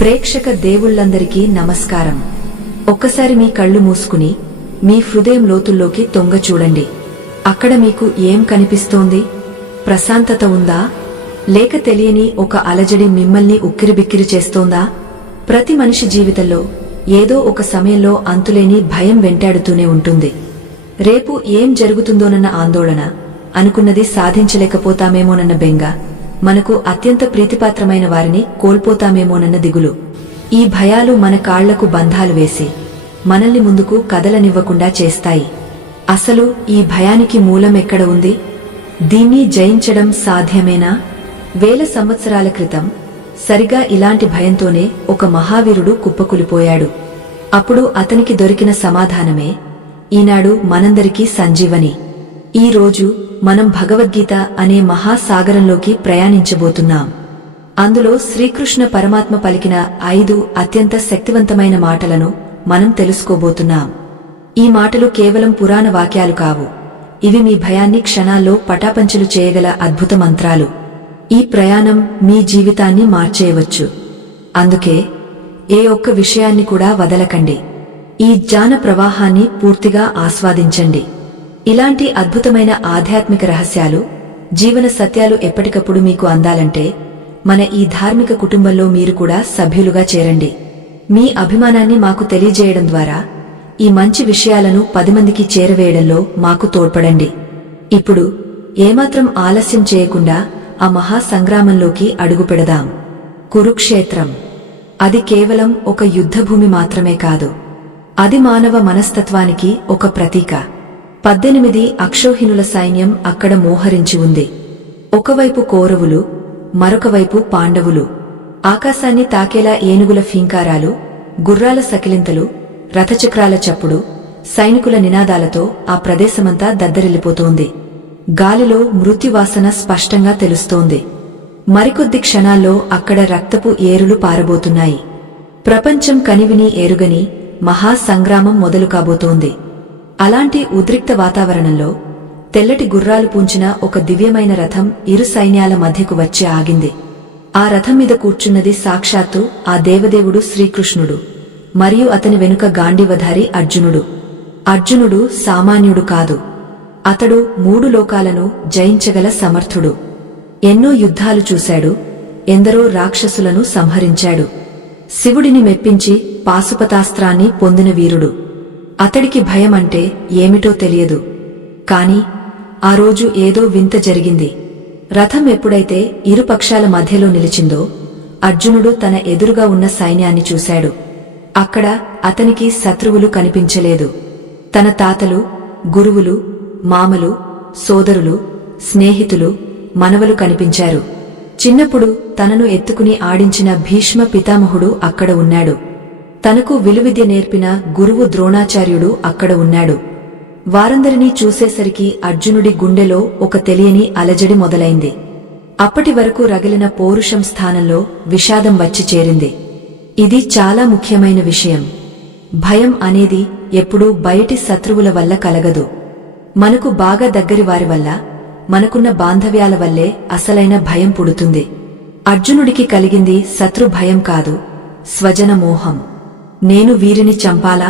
ప్రేక్షక దేవుళ్లందరికీ నమస్కారం. ఒక్కసారి మీ కళ్ళు మూసుకుని మీ హృదయం లోతుల్లోకి తొంగ చూడండి. అక్కడ మీకు ఏం కనిపిస్తోంది? ప్రశాంతత ఉందా, లేక తెలియని ఒక అలజడి మిమ్మల్ని ఉక్కిరిబిక్కిరి చేస్తోందా? ప్రతి మనిషి జీవితంలో ఏదో ఒక సమయంలో అంతులేని భయం వెంటాడుతూనే ఉంటుంది. రేపు ఏం జరుగుతుందోనన్న ఆందోళన, అనుకున్నది సాధించలేకపోతామేమోనన్న బెంగ, మనకు అత్యంత ప్రీతిపాత్రమైన వారిని కోల్పోతామేమోనన్న దిగులు. ఈ భయాలు మన కాళ్లకు బంధాలు వేసి మనల్ని ముందుకు కదలనివ్వకుండా చేస్తాయి. అసలు ఈ భయానికి మూలం ఎక్కడ ఉంది? దీన్ని జయించడం సాధ్యమేనా? వేల సంవత్సరాల క్రితం సరిగా ఇలాంటి భయంతోనే ఒక మహావీరుడు కుప్పకూలిపోయాడు. అప్పుడు అతనికి దొరికిన సమాధానమే ఈనాడు మనందరికీ సంజీవని. ఈ రోజు మనం భగవద్గీత అనే మహాసాగరంలోకి ప్రయాణించబోతున్నాం. అందులో శ్రీకృష్ణ పరమాత్మ పలికిన 5 అత్యంత శక్తివంతమైన మాటలను మనం తెలుసుకోబోతున్నాం. ఈ మాటలు కేవలం పురాణ వాక్యాలు కావు. ఇవి మీ భయాన్ని క్షణాల్లో పటాపంచలు చేయగల అద్భుత మంత్రాలు. ఈ ప్రయాణం మీ జీవితాన్ని మార్చేయవచ్చు. అందుకే ఏ ఒక్క విషయాన్ని కూడా వదలకండి. ఈ జ్ఞాన ప్రవాహాన్ని పూర్తిగా ఆస్వాదించండి. ఇలాంటి అద్భుతమైన ఆధ్యాత్మిక రహస్యాలు, జీవన సత్యాలు ఎప్పటికప్పుడు మీకు అందాలంటే మన ఈ ధార్మిక కుటుంబంలో మీరు కూడా సభ్యులుగా చేరండి. మీ అభిమానాన్ని మాకు తెలియజేయడం ద్వారా ఈ మంచి విషయాలను 10 మందికి చేరవేయడంలో మాకు తోడ్పడండి. ఇప్పుడు ఏమాత్రం ఆలస్యం చేయకుండా ఆ మహాసంగ్రామంలోకి అడుగుపెడదాం. కురుక్షేత్రం. అది కేవలం ఒక యుద్ధభూమి మాత్రమే కాదు. అది మానవ మనస్తత్వానికి ఒక ప్రతీక. 18 అక్షౌహిణుల సైన్యం అక్కడ మోహరించి ఉంది. ఒకవైపు కౌరవులు, మరొకవైపు పాండవులు. ఆకాశాన్ని తాకేలా ఏనుగుల ఫీంకారాలు, గుర్రాల సకిలింతలు, రథచక్రాల చప్పుడు, సైనికుల నినాదాలతో ఆ ప్రదేశమంతా దద్దరిల్లిపోతోంది. గాలిలో మృత్యువాసన స్పష్టంగా తెలుస్తోంది. మరికొద్ది క్షణాల్లో అక్కడ రక్తపు ఏరులు పారబోతున్నాయి. ప్రపంచం కనివిని ఎరుగని మహాసంగ్రామం మొదలు కాబోతోంది. అలాంటి ఉద్రిక్త వాతావరణంలో తెల్లటి గుర్రాలు పూంచిన ఒక దివ్యమైన రథం ఇరు సైన్యాల మధ్యకు వచ్చి ఆగింది. ఆ రథం మీద కూర్చున్నది సాక్షాత్తు ఆ దేవదేవుడు శ్రీకృష్ణుడు, మరియు అతని వెనుక గాంధీవధారి అర్జునుడు. అర్జునుడు సామాన్యుడు కాదు. అతడు 3 లోకాలను జయించగల సమర్థుడు. ఎన్నో యుద్ధాలు చూశాడు, ఎందరో రాక్షసులను సంహరించాడు. శివుడిని మెప్పించి పాశుపతాస్త్రాన్ని పొందిన వీరుడు. అతడికి భయం అంటే ఏమిటో తెలియదు. కాని ఆ రోజు ఏదో వింత జరిగింది. రథం ఎప్పుడైతే ఇరు పక్షాల మధ్యలో నిలిచిందో అర్జునుడు తన ఎదురుగా ఉన్న సైన్యాన్ని చూశాడు. అక్కడ అతనికి శత్రువులు కనిపించలేదు. తన తాతలు, గురువులు, మామలు, సోదరులు, స్నేహితులు, మనవలు కనిపించారు. చిన్నప్పుడు తనను ఎత్తుకుని ఆడించిన భీష్మ పితామహుడు అక్కడ ఉన్నాడు. తనకు విలువిద్య నేర్పిన గురువు ద్రోణాచార్యుడు అక్కడ ఉన్నాడు. వారందరినీ చూసేసరికి అర్జునుడి గుండెలో ఒక తెలియని అలజడి మొదలైంది. అప్పటి వరకు రగిలిన పౌరుషం స్థానంలో విషాదం వచ్చి చేరింది. ఇది చాలా ముఖ్యమైన విషయం. భయం అనేది ఎప్పుడూ బయటి శత్రువుల వల్ల కలగదు. మనకు బాగా దగ్గరి వారి వల్ల, మనకున్న బాంధవ్యాల వల్లే అసలైన భయం పుడుతుంది. అర్జునుడికి కలిగింది శత్రు భయం కాదు, స్వజన మోహం. నేను వీరిని చంపాలా?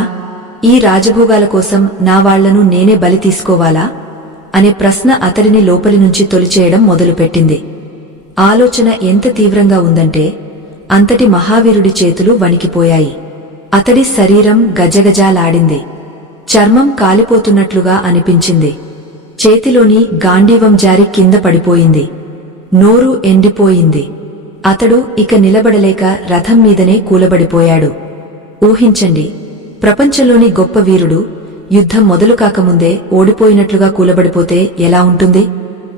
ఈ రాజభోగాల కోసం నా వాళ్లను నేనే బలి తీసుకోవాలా అనే ప్రశ్న అతడిని లోపలి నుంచి తొలిచేయడం మొదలుపెట్టింది. ఆలోచన ఎంత తీవ్రంగా ఉందంటే అంతటి మహావీరుడి చేతులు వణికిపోయాయి. అతడి శరీరం గజగజాలాడింది. చర్మం కాలిపోతున్నట్లుగా అనిపించింది. చేతిలోని గాంధీవం జారి కింద పడిపోయింది. నోరు ఎండిపోయింది. అతడు ఇక నిలబడలేక రథం మీదనే కూలబడిపోయాడు. ఊహించండి, ప్రపంచంలోని గొప్ప వీరుడు యుద్ధం మొదలు కాకముందే ఓడిపోయినట్లుగా కూలబడిపోతే ఎలా ఉంటుంది?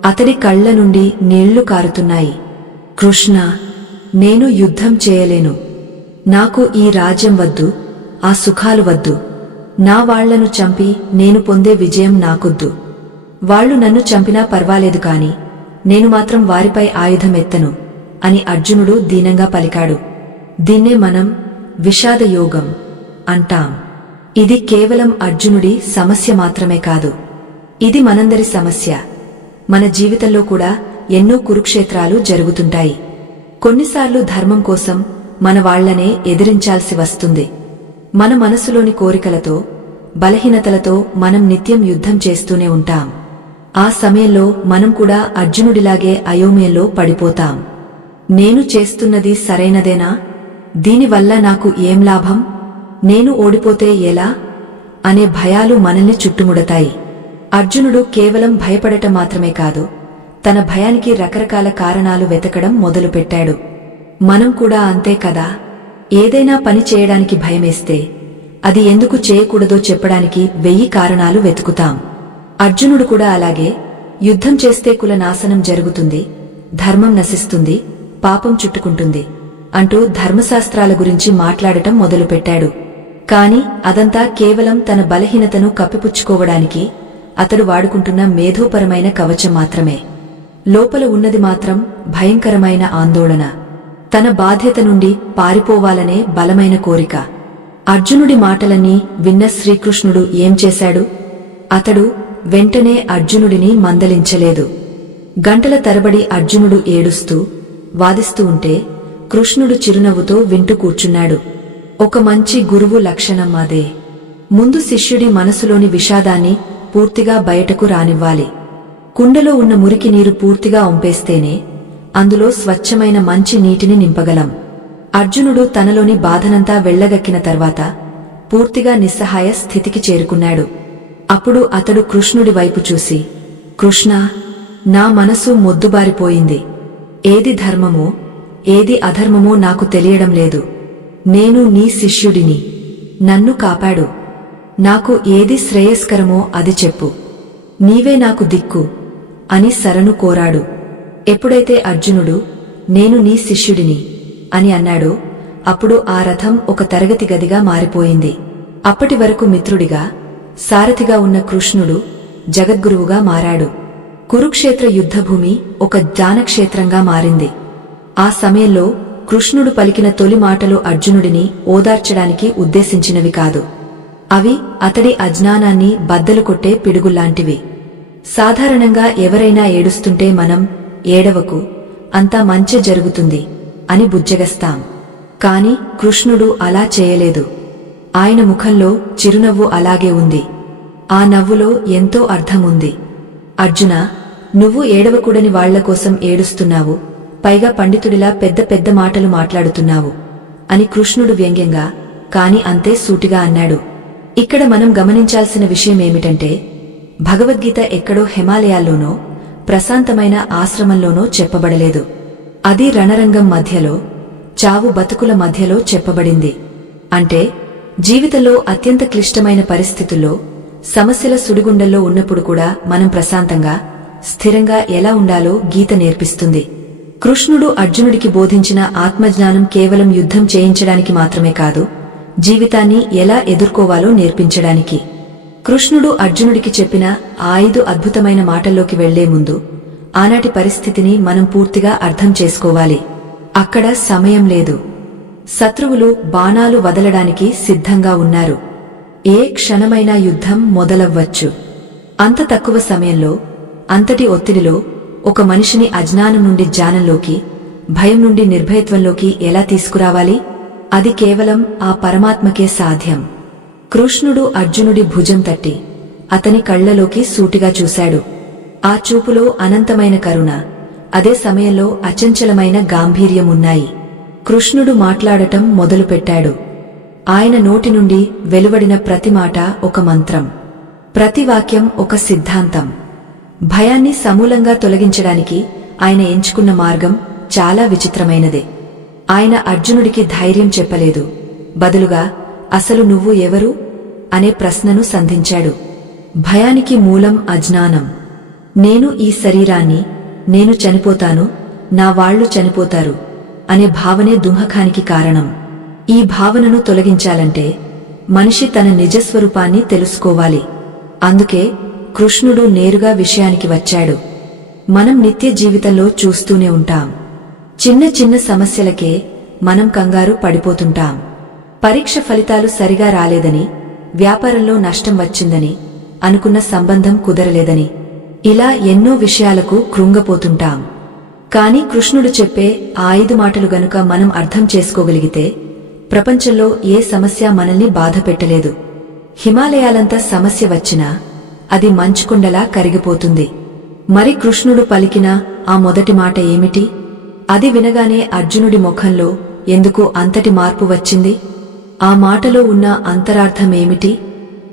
అతడి కళ్ల నుండి నీళ్లు కారుతున్నాయి. కృష్ణ, నేను యుద్ధం చేయలేను. నాకు ఈ రాజ్యం వద్దు, ఆ సుఖాలు వద్దు. నా వాళ్లను చంపి నేను పొందే విజయం నాకొద్దు. వాళ్లు నన్ను చంపినా పర్వాలేదు కాని నేను మాత్రం వారిపై ఆయుధమెత్తను అని అర్జునుడు దీనంగా పలికాడు. దీన్నే మనం విషాదయోగం అంటాం. ఇది కేవలం అర్జునుడి సమస్య మాత్రమే కాదు, ఇది మనందరి సమస్య. మన జీవితంలో కూడా ఎన్నో కురుక్షేత్రాలు జరుగుతుంటాయి. కొన్నిసార్లు ధర్మం కోసం, మన వాళ్లనే ఎదిరించాల్సి వస్తుంది. మన మనసులోని కోరికలతో, బలహీనతలతో మనం నిత్యం యుద్ధం చేస్తూనే ఉంటాం. ఆ సమయంలో మనం కూడా అర్జునుడిలాగే అయోమయంలో పడిపోతాం. నేను చేస్తున్నది సరైనదేనా? దీనివల్ల నాకు ఏం లాభం? నేను ఓడిపోతే ఎలా? అనే భయాలు మనల్ని చుట్టుముడతాయి. అర్జునుడు కేవలం భయపడటం మాత్రమే కాదు, తన భయానికి రకరకాల కారణాలు వెతకడం మొదలుపెట్టాడు. మనం కూడా అంతే కదా. ఏదైనా పని చేయడానికి భయమేస్తే అది ఎందుకు చేయకూడదో చెప్పడానికి 1000 కారణాలు వెతుకుతాం. అర్జునుడు కూడా అలాగే యుద్ధం చేస్తే కుల నాశనం జరుగుతుంది, ధర్మం నశిస్తుంది, పాపం చుట్టుకుంటుంది అంటూ ధర్మశాస్త్రాల గురించి మాట్లాడటం మొదలుపెట్టాడు. కాని అదంతా కేవలం తన బలహీనతను కప్పిపుచ్చుకోవడానికి అతడు వాడుకుంటున్న మేధోపరమైన కవచం మాత్రమే. లోపల ఉన్నది మాత్రం భయంకరమైన ఆందోళన, తన బాధ్యత నుండి పారిపోవాలనే బలమైన కోరిక. అర్జునుడి మాటలన్నీ విన్న శ్రీకృష్ణుడు ఏం చేశాడు? అతడు వెంటనే అర్జునుడిని మందలించలేదు. గంటల తరబడి అర్జునుడు ఏడుస్తూ, వాదిస్తూ ఉంటే కృష్ణుడు చిరునవ్వుతో వింటూ కూర్చున్నాడు. ఒక మంచి గురువు లక్షణం అదే. ముందు శిష్యుడి మనసులోని విషాదాన్ని పూర్తిగా బయటకు రానివ్వాలి. కుండలో ఉన్న మురికి నీరు పూర్తిగా ఒంపేస్తేనే అందులో స్వచ్ఛమైన మంచి నీటిని నింపగలం. అర్జునుడు తనలోని బాధనంతా వెళ్లగక్కిన తర్వాత పూర్తిగా నిస్సహాయ స్థితికి చేరుకున్నాడు. అప్పుడు అతడు కృష్ణుడి వైపు చూసి, కృష్ణా, నా మనసు మొద్దుబారిపోయింది. ఏది ధర్మమో ఏది అధర్మమో నాకు తెలియడం లేదు. నేను నీ శిష్యుడిని, నన్ను కాపాడు. నాకు ఏది శ్రేయస్కరమో అది చెప్పు. నీవే నాకు దిక్కు అని శరణు కోరాడు. ఎప్పుడైతే అర్జునుడు నేను నీ శిష్యుడిని అని అన్నాడో అప్పుడు ఆ రథం ఒక తరగతి గదిగా మారిపోయింది. అప్పటి వరకు మిత్రుడిగా, సారథిగా ఉన్న కృష్ణుడు జగద్గురువుగా మారాడు. కురుక్షేత్ర యుద్ధభూమి ఒక జ్ఞానక్షేత్రంగా మారింది. ఆ సమయంలో కృష్ణుడు పలికిన తొలి మాటలు అర్జునుడిని ఓదార్చడానికి ఉద్దేశించినవి కాదు. అవి అతడి అజ్ఞానాన్ని బద్దలు కొట్టే పిడుగుల్లాంటివి. సాధారణంగా ఎవరైనా ఏడుస్తుంటే మనం ఏడవకు, అంతా మంచి జరుగుతుంది అని బుజ్జగస్తాం. కాని కృష్ణుడు అలా చేయలేదు. ఆయన ముఖంలో చిరునవ్వు అలాగే ఉంది. ఆ నవ్వులో ఎంతో అర్థముంది. అర్జునా, నువ్వు ఏడవకూడని వాళ్లకోసం ఏడుస్తున్నావు, పైగా పండితుడిలా పెద్ద పెద్ద మాటలు మాట్లాడుతున్నావు అని కృష్ణుడు వ్యంగ్యంగా కాని అంతే సూటిగా అన్నాడు. ఇక్కడ మనం గమనించాల్సిన విషయమేమిటంటే, భగవద్గీత ఎక్కడో హిమాలయాల్లోనో ప్రశాంతమైన ఆశ్రమంలోనో చెప్పబడలేదు. అది రణరంగం మధ్యలో, చావు బతుకుల మధ్యలో చెప్పబడింది. అంటే జీవితంలో అత్యంత క్లిష్టమైన పరిస్థితుల్లో, సమస్యల సుడిగుండల్లో ఉన్నప్పుడు కూడా మనం ప్రశాంతంగా, స్థిరంగా ఎలా ఉండాలో గీత నేర్పిస్తుంది. కృష్ణుడు అర్జునుడికి బోధించిన ఆత్మజ్ఞానం కేవలం యుద్ధం చేయించడానికి మాత్రమే కాదు, జీవితాన్ని ఎలా ఎదుర్కోవాలో నేర్పించడానికి. కృష్ణుడు అర్జునుడికి చెప్పిన ఆ 5 అద్భుతమైన మాటల్లోకి వెళ్లే ముందు ఆనాటి పరిస్థితిని మనం పూర్తిగా అర్థం చేసుకోవాలి. అక్కడ సమయం లేదు. శత్రువులు బాణాలు వదలడానికి సిద్ధంగా ఉన్నారు. ఏ క్షణమైనా యుద్ధం మొదలవ్వచ్చు. అంత తక్కువ సమయంలో, అంతటి ఒత్తిడిలో ఒక మనిషిని అజ్ఞానం నుండి జ్ఞానంలోకి, భయం నుండి నిర్భయత్వంలోకి ఎలా తీసుకురావాలి? అది కేవలం ఆ పరమాత్మకే సాధ్యం. కృష్ణుడు అర్జునుడి భుజం తట్టి అతని కళ్లలోకి సూటిగా చూశాడు. ఆ చూపులో అనంతమైన కరుణ, అదే సమయంలో అచంచలమైన గాంభీర్యం ఉన్నాయి. కృష్ణుడు మాట్లాడటం మొదలుపెట్టాడు. ఆయన నోటి నుండి వెలువడిన ప్రతి మాట ఒక మంత్రం, ప్రతి వాక్యం ఒక సిద్ధాంతం. భయాన్ని సమూలంగా తొలగించడానికి ఆయన ఎంచుకున్న మార్గం చాలా విచిత్రమైనదే. ఆయన అర్జునుడికి ధైర్యం చెప్పలేదు, బదులుగా అసలు నువ్వు ఎవరు అనే ప్రశ్నను సంధించాడు. భయానికి మూలం అజ్ఞానం. నేను ఈ శరీరాన్ని, నేను చనిపోతాను, నా వాళ్లు చనిపోతారు అనే భావనే దుఃఖానికి కారణం. ఈ భావనను తొలగించాలంటే మనిషి తన నిజస్వరూపాన్ని తెలుసుకోవాలి. అందుకే కృష్ణుడు నేరుగా విషయానికి వచ్చాడు. మనం నిత్య జీవితంలో చూస్తూనే ఉంటాం. చిన్న చిన్న సమస్యలకే మనం కంగారు పడిపోతుంటాం. పరీక్ష ఫలితాలు సరిగా రాలేదని, వ్యాపారంలో నష్టం వచ్చిందని, అనుకున్న సంబంధం కుదరలేదని, ఇలా ఎన్నో విషయాలకు కృంగపోతుంటాం. కాని కృష్ణుడు చెప్పే ఆ 5 మాటలు గనుక మనం అర్థం చేసుకోగలిగితే ప్రపంచంలో ఏ సమస్య మనల్ని బాధ పెట్టలేదు. హిమాలయాలంత సమస్య వచ్చినా అది మంచుకొండలా కరిగిపోతుంది. మరి కృష్ణుడు పలికిన ఆ మొదటి మాట ఏమిటి? అది వినగానే అర్జునుడి ముఖంలో ఎందుకు అంతటి మార్పు వచ్చింది? ఆ మాటలో ఉన్న అంతరార్థమేమిటి?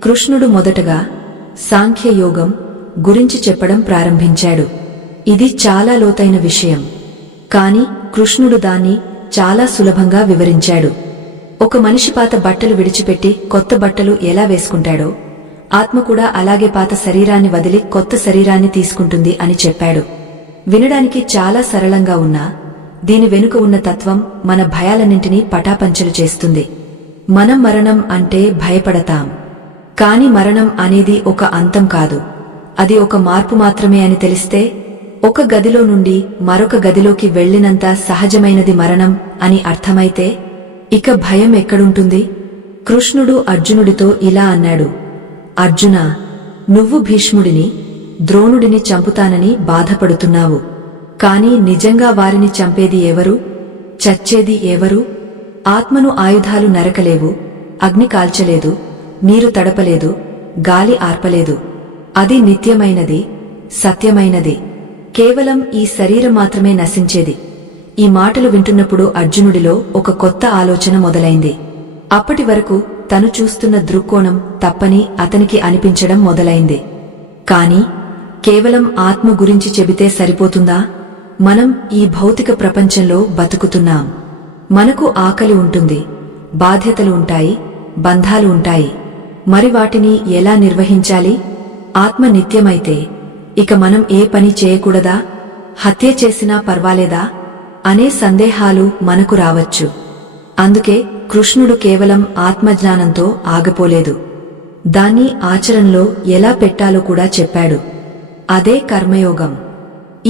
కృష్ణుడు మొదటగా సాంఖ్యయోగం గురించి చెప్పడం ప్రారంభించాడు. ఇది చాలా లోతైన విషయం. కాని కృష్ణుడు దాన్ని చాలా సులభంగా వివరించాడు. ఒక మనిషి పాత బట్టలు విడిచిపెట్టి కొత్త బట్టలు ఎలా వేసుకుంటాడో ఆత్మ కూడా అలాగే పాత శరీరాన్ని వదిలి కొత్త శరీరాన్ని తీసుకుంటుంది అని చెప్పాడు. వినడానికి చాలా సరళంగా ఉన్నా దీని వెనుక ఉన్న తత్వం మన భయాలన్నింటినీ పటాపంచలు చేస్తుంది. మనం మరణం అంటే భయపడతాం. కాని మరణం అనేది ఒక అంతం కాదు, అది ఒక మార్పు మాత్రమే అని తెలిస్తే, ఒక గదిలో నుండి మరొక గదిలోకి వెళ్లినంత సహజమైనది మరణం అని అర్థమైతే ఇక భయం ఎక్కడుంటుంది? కృష్ణుడు అర్జునుడితో ఇలా అన్నాడు, అర్జునా, నువ్వు భీష్ముడిని, ద్రోణుడిని చంపుతానని బాధపడుతున్నావు. కాని నిజంగా వారిని చంపేది ఎవరు? చచ్చేది ఎవరు? ఆత్మను ఆయుధాలు నరకలేవు, అగ్ని కాల్చలేదు, నీరు తడపలేదు, గాలి ఆర్పలేదు. అది నిత్యమైనది, సత్యమైనది. కేవలం ఈ శరీరం మాత్రమే నశించేది. ఈ మాటలు వింటున్నప్పుడు అర్జునుడిలో ఒక కొత్త ఆలోచన మొదలైంది. అప్పటి వరకు తను చూస్తున్న దృక్కోణం తప్పని అతనికి అనిపించడం మొదలైంది. కాని కేవలం ఆత్మ గురించి చెబితే సరిపోతుందా? మనం ఈ భౌతిక ప్రపంచంలో బతుకుతున్నాం. మనకు ఆకలి ఉంటుంది, బాధ్యతలు ఉంటాయి, బంధాలు ఉంటాయి. మరి వాటిని ఎలా నిర్వహించాలి? ఆత్మ నిత్యమైతే ఇక మనం ఏ పని చేయకూడదా? హత్య చేసినా పర్వాలేదా అనే సందేహాలు మనకు రావచ్చు. అందుకే కృష్ణుడు కేవలం ఆత్మజ్ఞానంతో ఆగిపోలేదు. దాన్ని ఆచరణలో ఎలా పెట్టాలో కూడా చెప్పాడు. అదే కర్మయోగం.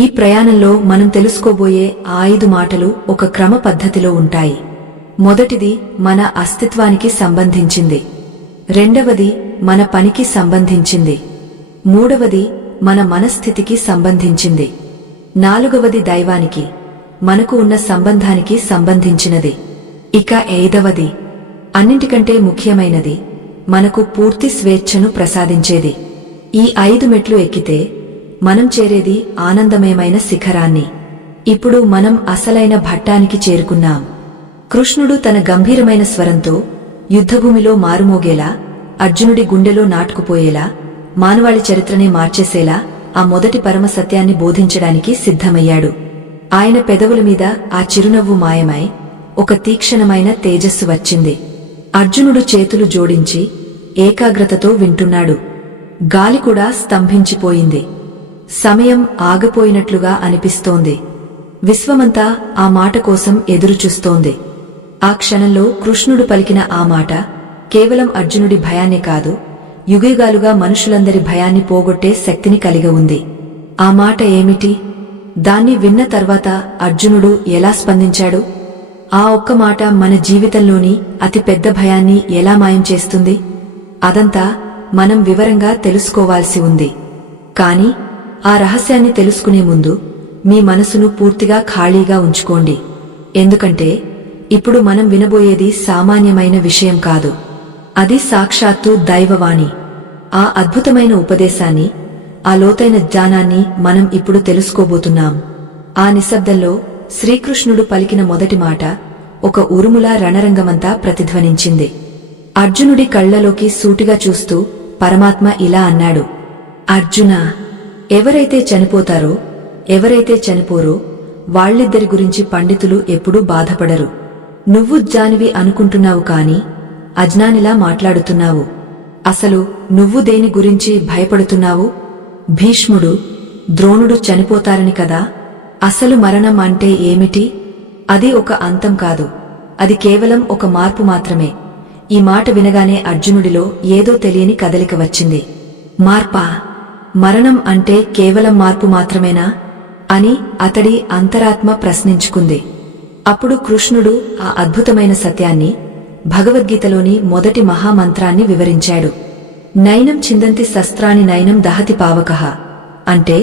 ఈ ప్రయాణంలో మనం తెలుసుకోబోయే ఆ 5 మాటలు ఒక క్రమ పద్ధతిలో ఉంటాయి. మొదటిది మన అస్తిత్వానికి సంబంధించింది. రెండవది మన పనికి సంబంధించింది. మూడవది మన మనస్థితికి సంబంధించింది. నాలుగవది దైవానికి, మనకు ఉన్న సంబంధానికి సంబంధించినది. ఇక 5వది, అన్నింటికంటే ముఖ్యమైనది, మనకు పూర్తి స్వేచ్ఛను ప్రసాదించేది. ఈ 5 మెట్లు ఎక్కితే మనం చేరేది ఆనందమయమైన శిఖరాన్ని. ఇప్పుడు మనం అసలైన భట్టానికి చేరుకున్నాం. కృష్ణుడు తన గంభీరమైన స్వరంతో యుద్ధభూమిలో మారుమోగేలా, అర్జునుడి గుండెలో నాటుకుపోయేలా, మానవాళి చరిత్రనే మార్చేసేలా ఆ మొదటి పరమ సత్యాన్ని బోధించడానికి సిద్ధమయ్యాడు. ఆయన పెదవుల మీద ఆ చిరునవ్వు మాయమై ఒక తీక్షణమైన తేజస్సు వచ్చింది. అర్జునుడు చేతులు జోడించి ఏకాగ్రతతో వింటున్నాడు. గాలి కూడా స్తంభించిపోయింది. సమయం ఆగిపోయినట్లుగా అనిపిస్తోంది. విశ్వమంతా ఆ మాట కోసం ఎదురుచూస్తోంది. ఆ క్షణంలో కృష్ణుడు పలికిన ఆ మాట కేవలం అర్జునుడి భయాన్నే కాదు, యుగయుగాలుగా మనుషులందరి భయాన్ని పోగొట్టే శక్తిని కలిగి ఉంది. ఆ మాట ఏమిటి? దాన్ని విన్న తర్వాత అర్జునుడు ఎలా స్పందించాడు? ఆ ఒక్క మాట మన జీవితంలోని అతి పెద్ద భయాన్ని ఎలా మాయం చేస్తుంది? అదంతా మనం వివరంగా తెలుసుకోవాల్సి ఉంది. కాని ఆ రహస్యాన్ని తెలుసుకునే ముందు మీ మనసును పూర్తిగా ఖాళీగా ఉంచుకోండి. ఎందుకంటే ఇప్పుడు మనం వినబోయేది సామాన్యమైన విషయం కాదు. అది సాక్షాత్తు దైవవాణి. ఆ అద్భుతమైన ఉపదేశాన్ని, ఆ లోతైన జ్ఞానాన్ని మనం ఇప్పుడు తెలుసుకోబోతున్నాం. ఆ నిశ్శబ్దంలో శ్రీకృష్ణుడు పలికిన మొదటి మాట ఒక ఉరుములా రణరంగమంతా ప్రతిధ్వనించింది. అర్జునుడి కళ్లలోకి సూటిగా చూస్తూ పరమాత్మ ఇలా అన్నాడు, అర్జునా, ఎవరైతే చనిపోతారో, ఎవరైతే చనిపోరో వాళ్ళిద్దరి గురించి పండితులు ఎప్పుడూ బాధపడరు. నువ్వు జ్ఞానివి అనుకుంటున్నావు కాని అజ్ఞానిలా మాట్లాడుతున్నావు. అసలు నువ్వు దేని గురించి భయపడుతున్నావు? భీష్ముడు, ద్రోణుడు చనిపోతారని కదా? అసలు మరణం అంటే ఏమిటి? అది ఒక అంతం కాదు, అది కేవలం ఒక మార్పు మాత్రమే. ఈ మాట వినగానే అర్జునుడిలో ఏదో తెలియని కదలిక వచ్చింది. మార్పా? మరణం అంటే కేవలం మార్పు మాత్రమేనా అని అతడి అంతరాత్మ ప్రశ్నించుకుంది. అప్పుడు కృష్ణుడు ఆ అద్భుతమైన సత్యాన్ని, భగవద్గీతలోని మొదటి మహామంత్రాన్ని వివరించాడు. నైనం చిందంతి శస్త్రాని నైనం దహతి పావకః అంటే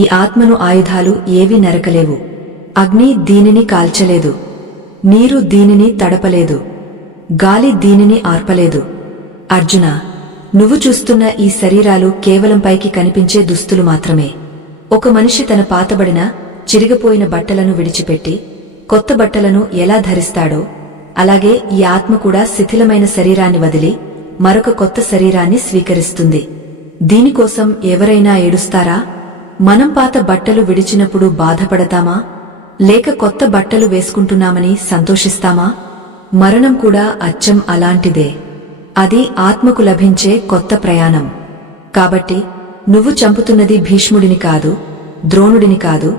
ఈ ఆత్మను ఆయుధాలు ఏవీ నరకలేవు, అగ్ని దీనిని కాల్చలేదు, నీరు దీనిని తడపలేదు, గాలి దీనిని ఆర్పలేదు. అర్జునా, నువ్వు చూస్తున్న ఈ శరీరాలు కేవలం పైకి కనిపించే దుస్తులు మాత్రమే. ఒక మనిషి తన పాతబడిన చిరిగిపోయిన బట్టలను విడిచిపెట్టి కొత్త బట్టలను ఎలా ధరిస్తాడో అలాగే ఈ ఆత్మ కూడా శిథిలమైన శరీరాన్ని వదిలి మరొక కొత్త శరీరాన్ని స్వీకరిస్తుంది. దీనికోసం ఎవరైనా ఏడుస్తారా? మనం పాత బట్టలు విడిచినప్పుడు బాధపడతామా? లేక కొత్త బట్టలు వేసుకుంటున్నామని సంతోషిస్తామా? మరణం కూడా అచ్చం అలాంటిదే. అది ఆత్మకు లభించే కొత్త ప్రయాణం. కాబట్టి నువ్వు చంపుతున్నది భీష్ముడిని కాదు, ద్రోణుడిని కాదు,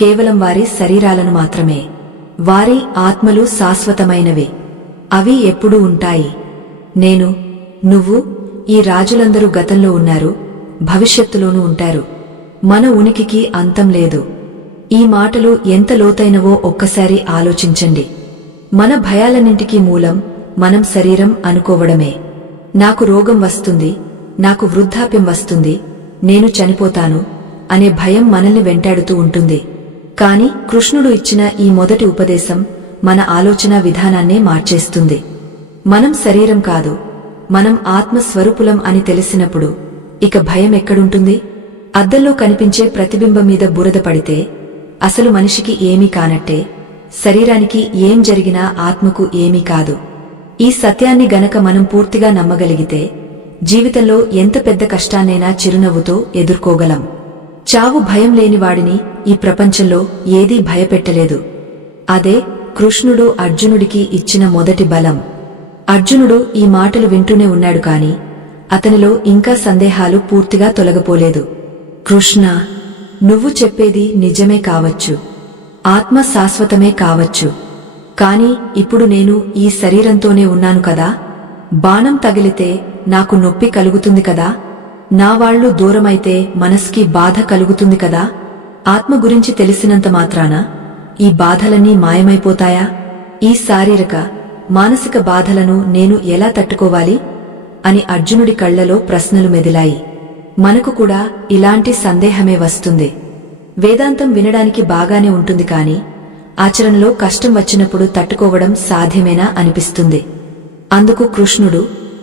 కేవలం వారి శరీరాలను మాత్రమే. వారి ఆత్మలు శాశ్వతమైనవి. అవి ఎప్పుడూ ఉంటాయి. నేను, నువ్వు, ఈ రాజులందరూ గతంలో ఉన్నారు, భవిష్యత్తులోనూ ఉంటారు. మన ఉనికికి అంతం లేదు. ఈ మాటలు ఎంత లోతైనవో ఒక్కసారి ఆలోచించండి. మన భయాలన్నింటికీ మూలం మనం శరీరం అనుకోవడమే. నాకు రోగం వస్తుంది, నాకు వృద్ధాప్యం వస్తుంది, నేను చనిపోతాను అనే భయం మనల్ని వెంటాడుతూ ఉంటుంది. కాని కృష్ణుడు ఇచ్చిన ఈ మొదటి ఉపదేశం మన ఆలోచన విధానాన్నే మార్చేస్తుంది. మనం శరీరం కాదు, మనం ఆత్మస్వరూపులం అని తెలిసినప్పుడు ఇక భయం ఎక్కడుంటుంది? అద్దంలో కనిపించే ప్రతిబింబం మీద బురద పడితే అసలు మనిషికి ఏమీ కానట్టే, శరీరానికి ఏం జరిగినా ఆత్మకు ఏమీ కాదు. ఈ సత్యాన్ని గనక మనం పూర్తిగా నమ్మగలిగితే జీవితంలో ఎంత పెద్ద కష్టాన్నైనా చిరునవ్వుతో ఎదుర్కోగలం. చావు భయం లేనివాడిని ఈ ప్రపంచంలో ఏదీ భయపెట్టలేదు. అదే కృష్ణుడు అర్జునుడికి ఇచ్చిన మొదటి బలం. అర్జునుడు ఈ మాటలు వింటూనే ఉన్నాడు కాని అతనిలో ఇంకా సందేహాలు పూర్తిగా తొలగపోలేదు. కృష్ణ, నువ్వు చెప్పేది నిజమే కావచ్చు, ఆత్మ శాశ్వతమే కావచ్చు. కాని ఇప్పుడు నేను ఈ శరీరంతోనే ఉన్నాను కదా, బాణం తగిలితే నాకు నొప్పి కలుగుతుంది కదా, నా వాళ్లు దూరమైతే మనస్కి బాధ కలుగుతుంది కదా. ఆత్మ గురించి తెలిసినంత మాత్రాన ఈ బాధలన్నీ మాయమైపోతాయా? ఈ శారీరక మానసిక బాధలను నేను ఎలా తట్టుకోవాలి అని అర్జునుడి కళ్లలో ప్రశ్నలు మెదిలాయి. మనకు కూడా ఇలాంటి సందేహమే వస్తుంది. వేదాంతం వినడానికి బాగానే ఉంటుంది కాని ఆచరణలో కష్టం వచ్చినప్పుడు తట్టుకోవడం సాధ్యమేనా అనిపిస్తుంది. అందుకు కృష్ణుడు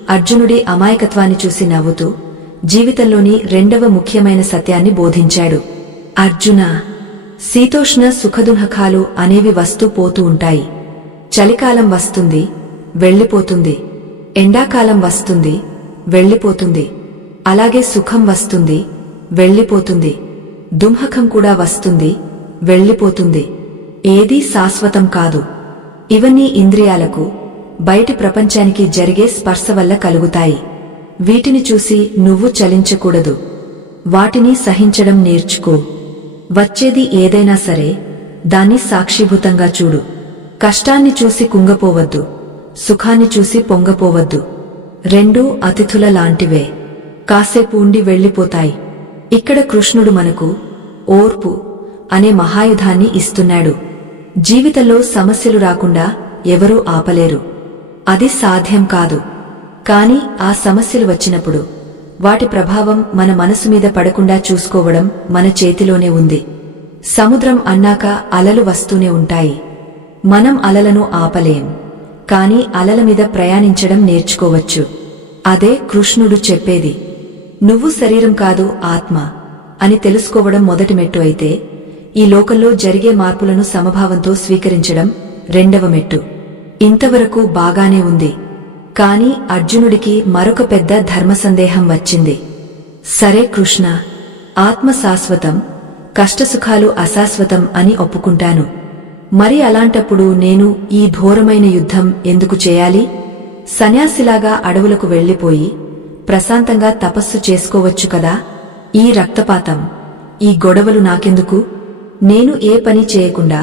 అర్జునుడి అమాయకత్వాన్ని చూసి నవ్వుతూ జీవితంలోని రెండవ ముఖ్యమైన సత్యాన్ని బోధించాడు. అర్జునా, శీతోష్ణ సుఖదుఃఖాలు అనేవి వస్తూ పోతూ ఉంటాయి. చలికాలం వస్తుంది, వెళ్ళిపోతుంది. ఎండాకాలం వస్తుంది, వెళ్ళిపోతుంది. అలాగే సుఖం వస్తుంది, వెళ్ళిపోతుంది. దుఃఖం కూడా వస్తుంది, వెళ్ళిపోతుంది. ఏదీ శాశ్వతం కాదు. ఇవన్నీ ఇంద్రియాలకు, బయటి ప్రపంచానికి జరిగే స్పర్శ వల్ల కలుగుతాయి. వీటిని చూసి నువ్వు చలించకూడదు. వాటిని సహించడం నేర్చుకో. వచ్చేది ఏదైనా సరే దాన్ని సాక్షిభూతంగా చూడు. కష్టాన్ని చూసి కుంగపోవద్దు, సుఖాన్ని చూసి పొంగపోవద్దు. రెండూ అతిథుల లాంటివే, కాసేపు ఉండి వెళ్ళిపోతాయి. ఇక్కడ కృష్ణుడు మనకు ఓర్పు అనే మహాయుధాన్ని ఇస్తున్నాడు. జీవితంలో సమస్యలు రాకుండా ఎవరూ ఆపలేరు, అది సాధ్యం కాదు. కాని ఆ సమస్యలు వచ్చినప్పుడు వాటి ప్రభావం మన మనసు మీద పడకుండా చూసుకోవడం మన చేతిలోనే ఉంది. సముద్రం అన్నాక అలలు వస్తూనే ఉంటాయి. మనం అలలను ఆపలేం, కాని అలల మీద ప్రయాణించడం నేర్చుకోవచ్చు. అదే కృష్ణుడు చెప్పేది. నువ్వు శరీరం కాదు, ఆత్మ అని తెలుసుకోవడం మొదటి మెట్టు అయితే, ఈ లోకంలో జరిగే మార్పులను సమభావంతో స్వీకరించడం రెండవ మెట్టు. ఇంతవరకు బాగానే ఉంది. కాని అర్జునుడికి మరొక పెద్ద ధర్మ సందేహం వచ్చింది. సరే కృష్ణ, ఆత్మ శాశ్వతం, కష్టసుఖాలు అశాశ్వతం అని ఒప్పుకుంటాను. మరి అలాంటప్పుడు నేను ఈ ఘోరమైన యుద్ధం ఎందుకు చేయాలి? సన్యాసిలాగా అడవులకు వెళ్లిపోయి ప్రశాంతంగా తపస్సు చేసుకోవచ్చు కదా. ఈ రక్తపాతం, ఈ గొడవలు నాకెందుకు? నేను ఏ పని చేయకుండా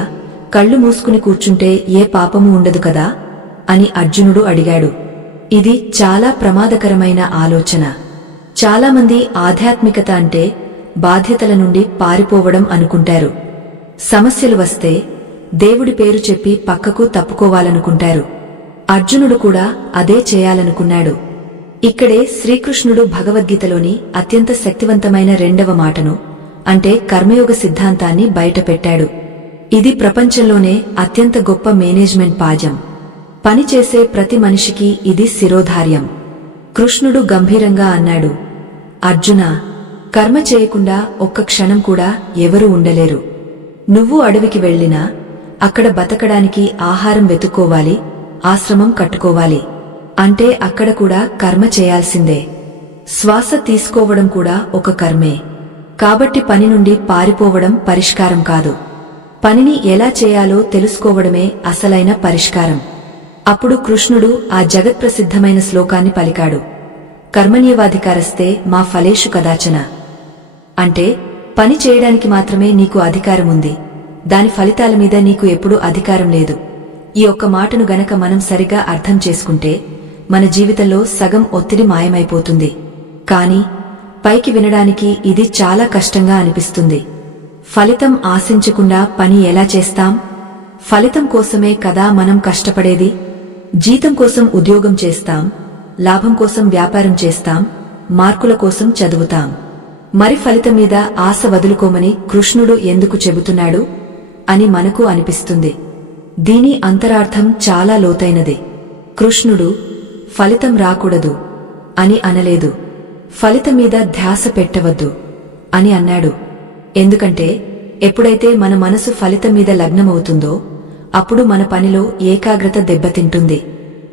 కళ్ళు మూసుకుని కూర్చుంటే ఏ పాపము ఉండదు కదా అని అర్జునుడు అడిగాడు. ఇది చాలా ప్రమాదకరమైన ఆలోచన. చాలామంది ఆధ్యాత్మికత అంటే బాధ్యతల నుండి పారిపోవడం అనుకుంటారు. సమస్యలు వస్తే దేవుడి పేరు చెప్పి పక్కకు తప్పుకోవాలనుకుంటారు. అర్జునుడు కూడా అదే చేయాలనుకున్నాడు. ఇక్కడే శ్రీకృష్ణుడు భగవద్గీతలోని అత్యంత శక్తివంతమైన రెండవ మాటను, అంటే కర్మయోగ సిద్ధాంతాన్ని బయటపెట్టాడు. ఇది ప్రపంచంలోనే అత్యంత గొప్ప మేనేజ్మెంట్ పాఠం. పనిచేసే ప్రతి మనిషికి ఇది శిరోధార్యం. కృష్ణుడు గంభీరంగా అన్నాడు, అర్జునా, కర్మ చేయకుండా ఒక్క క్షణం కూడా ఎవరూ ఉండలేరు. నువ్వు అడవికి వెళ్ళినా అక్కడ బతకడానికి ఆహారం వెతుక్కోవాలి, ఆశ్రమం కట్టుకోవాలి. అంటే అక్కడ కూడా కర్మ చేయాల్సిందే. శ్వాస తీసుకోవడం కూడా ఒక కర్మే. కాబట్టి పని నుండి పారిపోవడం పరిష్కారం కాదు. పనిని ఎలా చేయాలో తెలుసుకోవడమే అసలైన పరిష్కారం. అప్పుడు కృష్ణుడు ఆ జగత్ప్రసిద్ధమైన శ్లోకాన్ని పలికాడు, కర్మణ్యేవాధికారస్తే మా ఫలేషు కదాచన. అంటే పని చేయడానికి మాత్రమే నీకు అధికారం ఉంది, దాని ఫలితాల మీద నీకు ఎప్పుడూ అధికారం లేదు. ఈ ఒక్క మాటను గనక మనం సరిగా అర్థం చేసుకుంటే మన జీవితంలో సగం ఒత్తిడి మాయమైపోతుంది. కాని పైకి వినడానికి ఇది చాలా కష్టంగా అనిపిస్తుంది. ఫలితం ఆశించకుండా పని ఎలా చేస్తాం? ఫలితం కోసమే కదా మనం కష్టపడేది. జీతం కోసం ఉద్యోగం చేస్తాం, లాభం కోసం వ్యాపారం చేస్తాం, మార్కుల కోసం చదువుతాం. మరి ఫలితం మీద ఆశ వదులుకోమని కృష్ణుడు ఎందుకు చెబుతున్నాడు అని మనకు అనిపిస్తుంది. దీని అంతరార్థం చాలా లోతైనది. కృష్ణుడు ఫలితం రాకూడదు అని అనలేదు, ఫలితం మీద ధ్యాస పెట్టవద్దు అని అన్నాడు. ఎందుకంటే ఎప్పుడైతే మన మనసు ఫలితం మీద లగ్నమవుతుందో అప్పుడు మన పనిలో ఏకాగ్రత దెబ్బతింటుంది.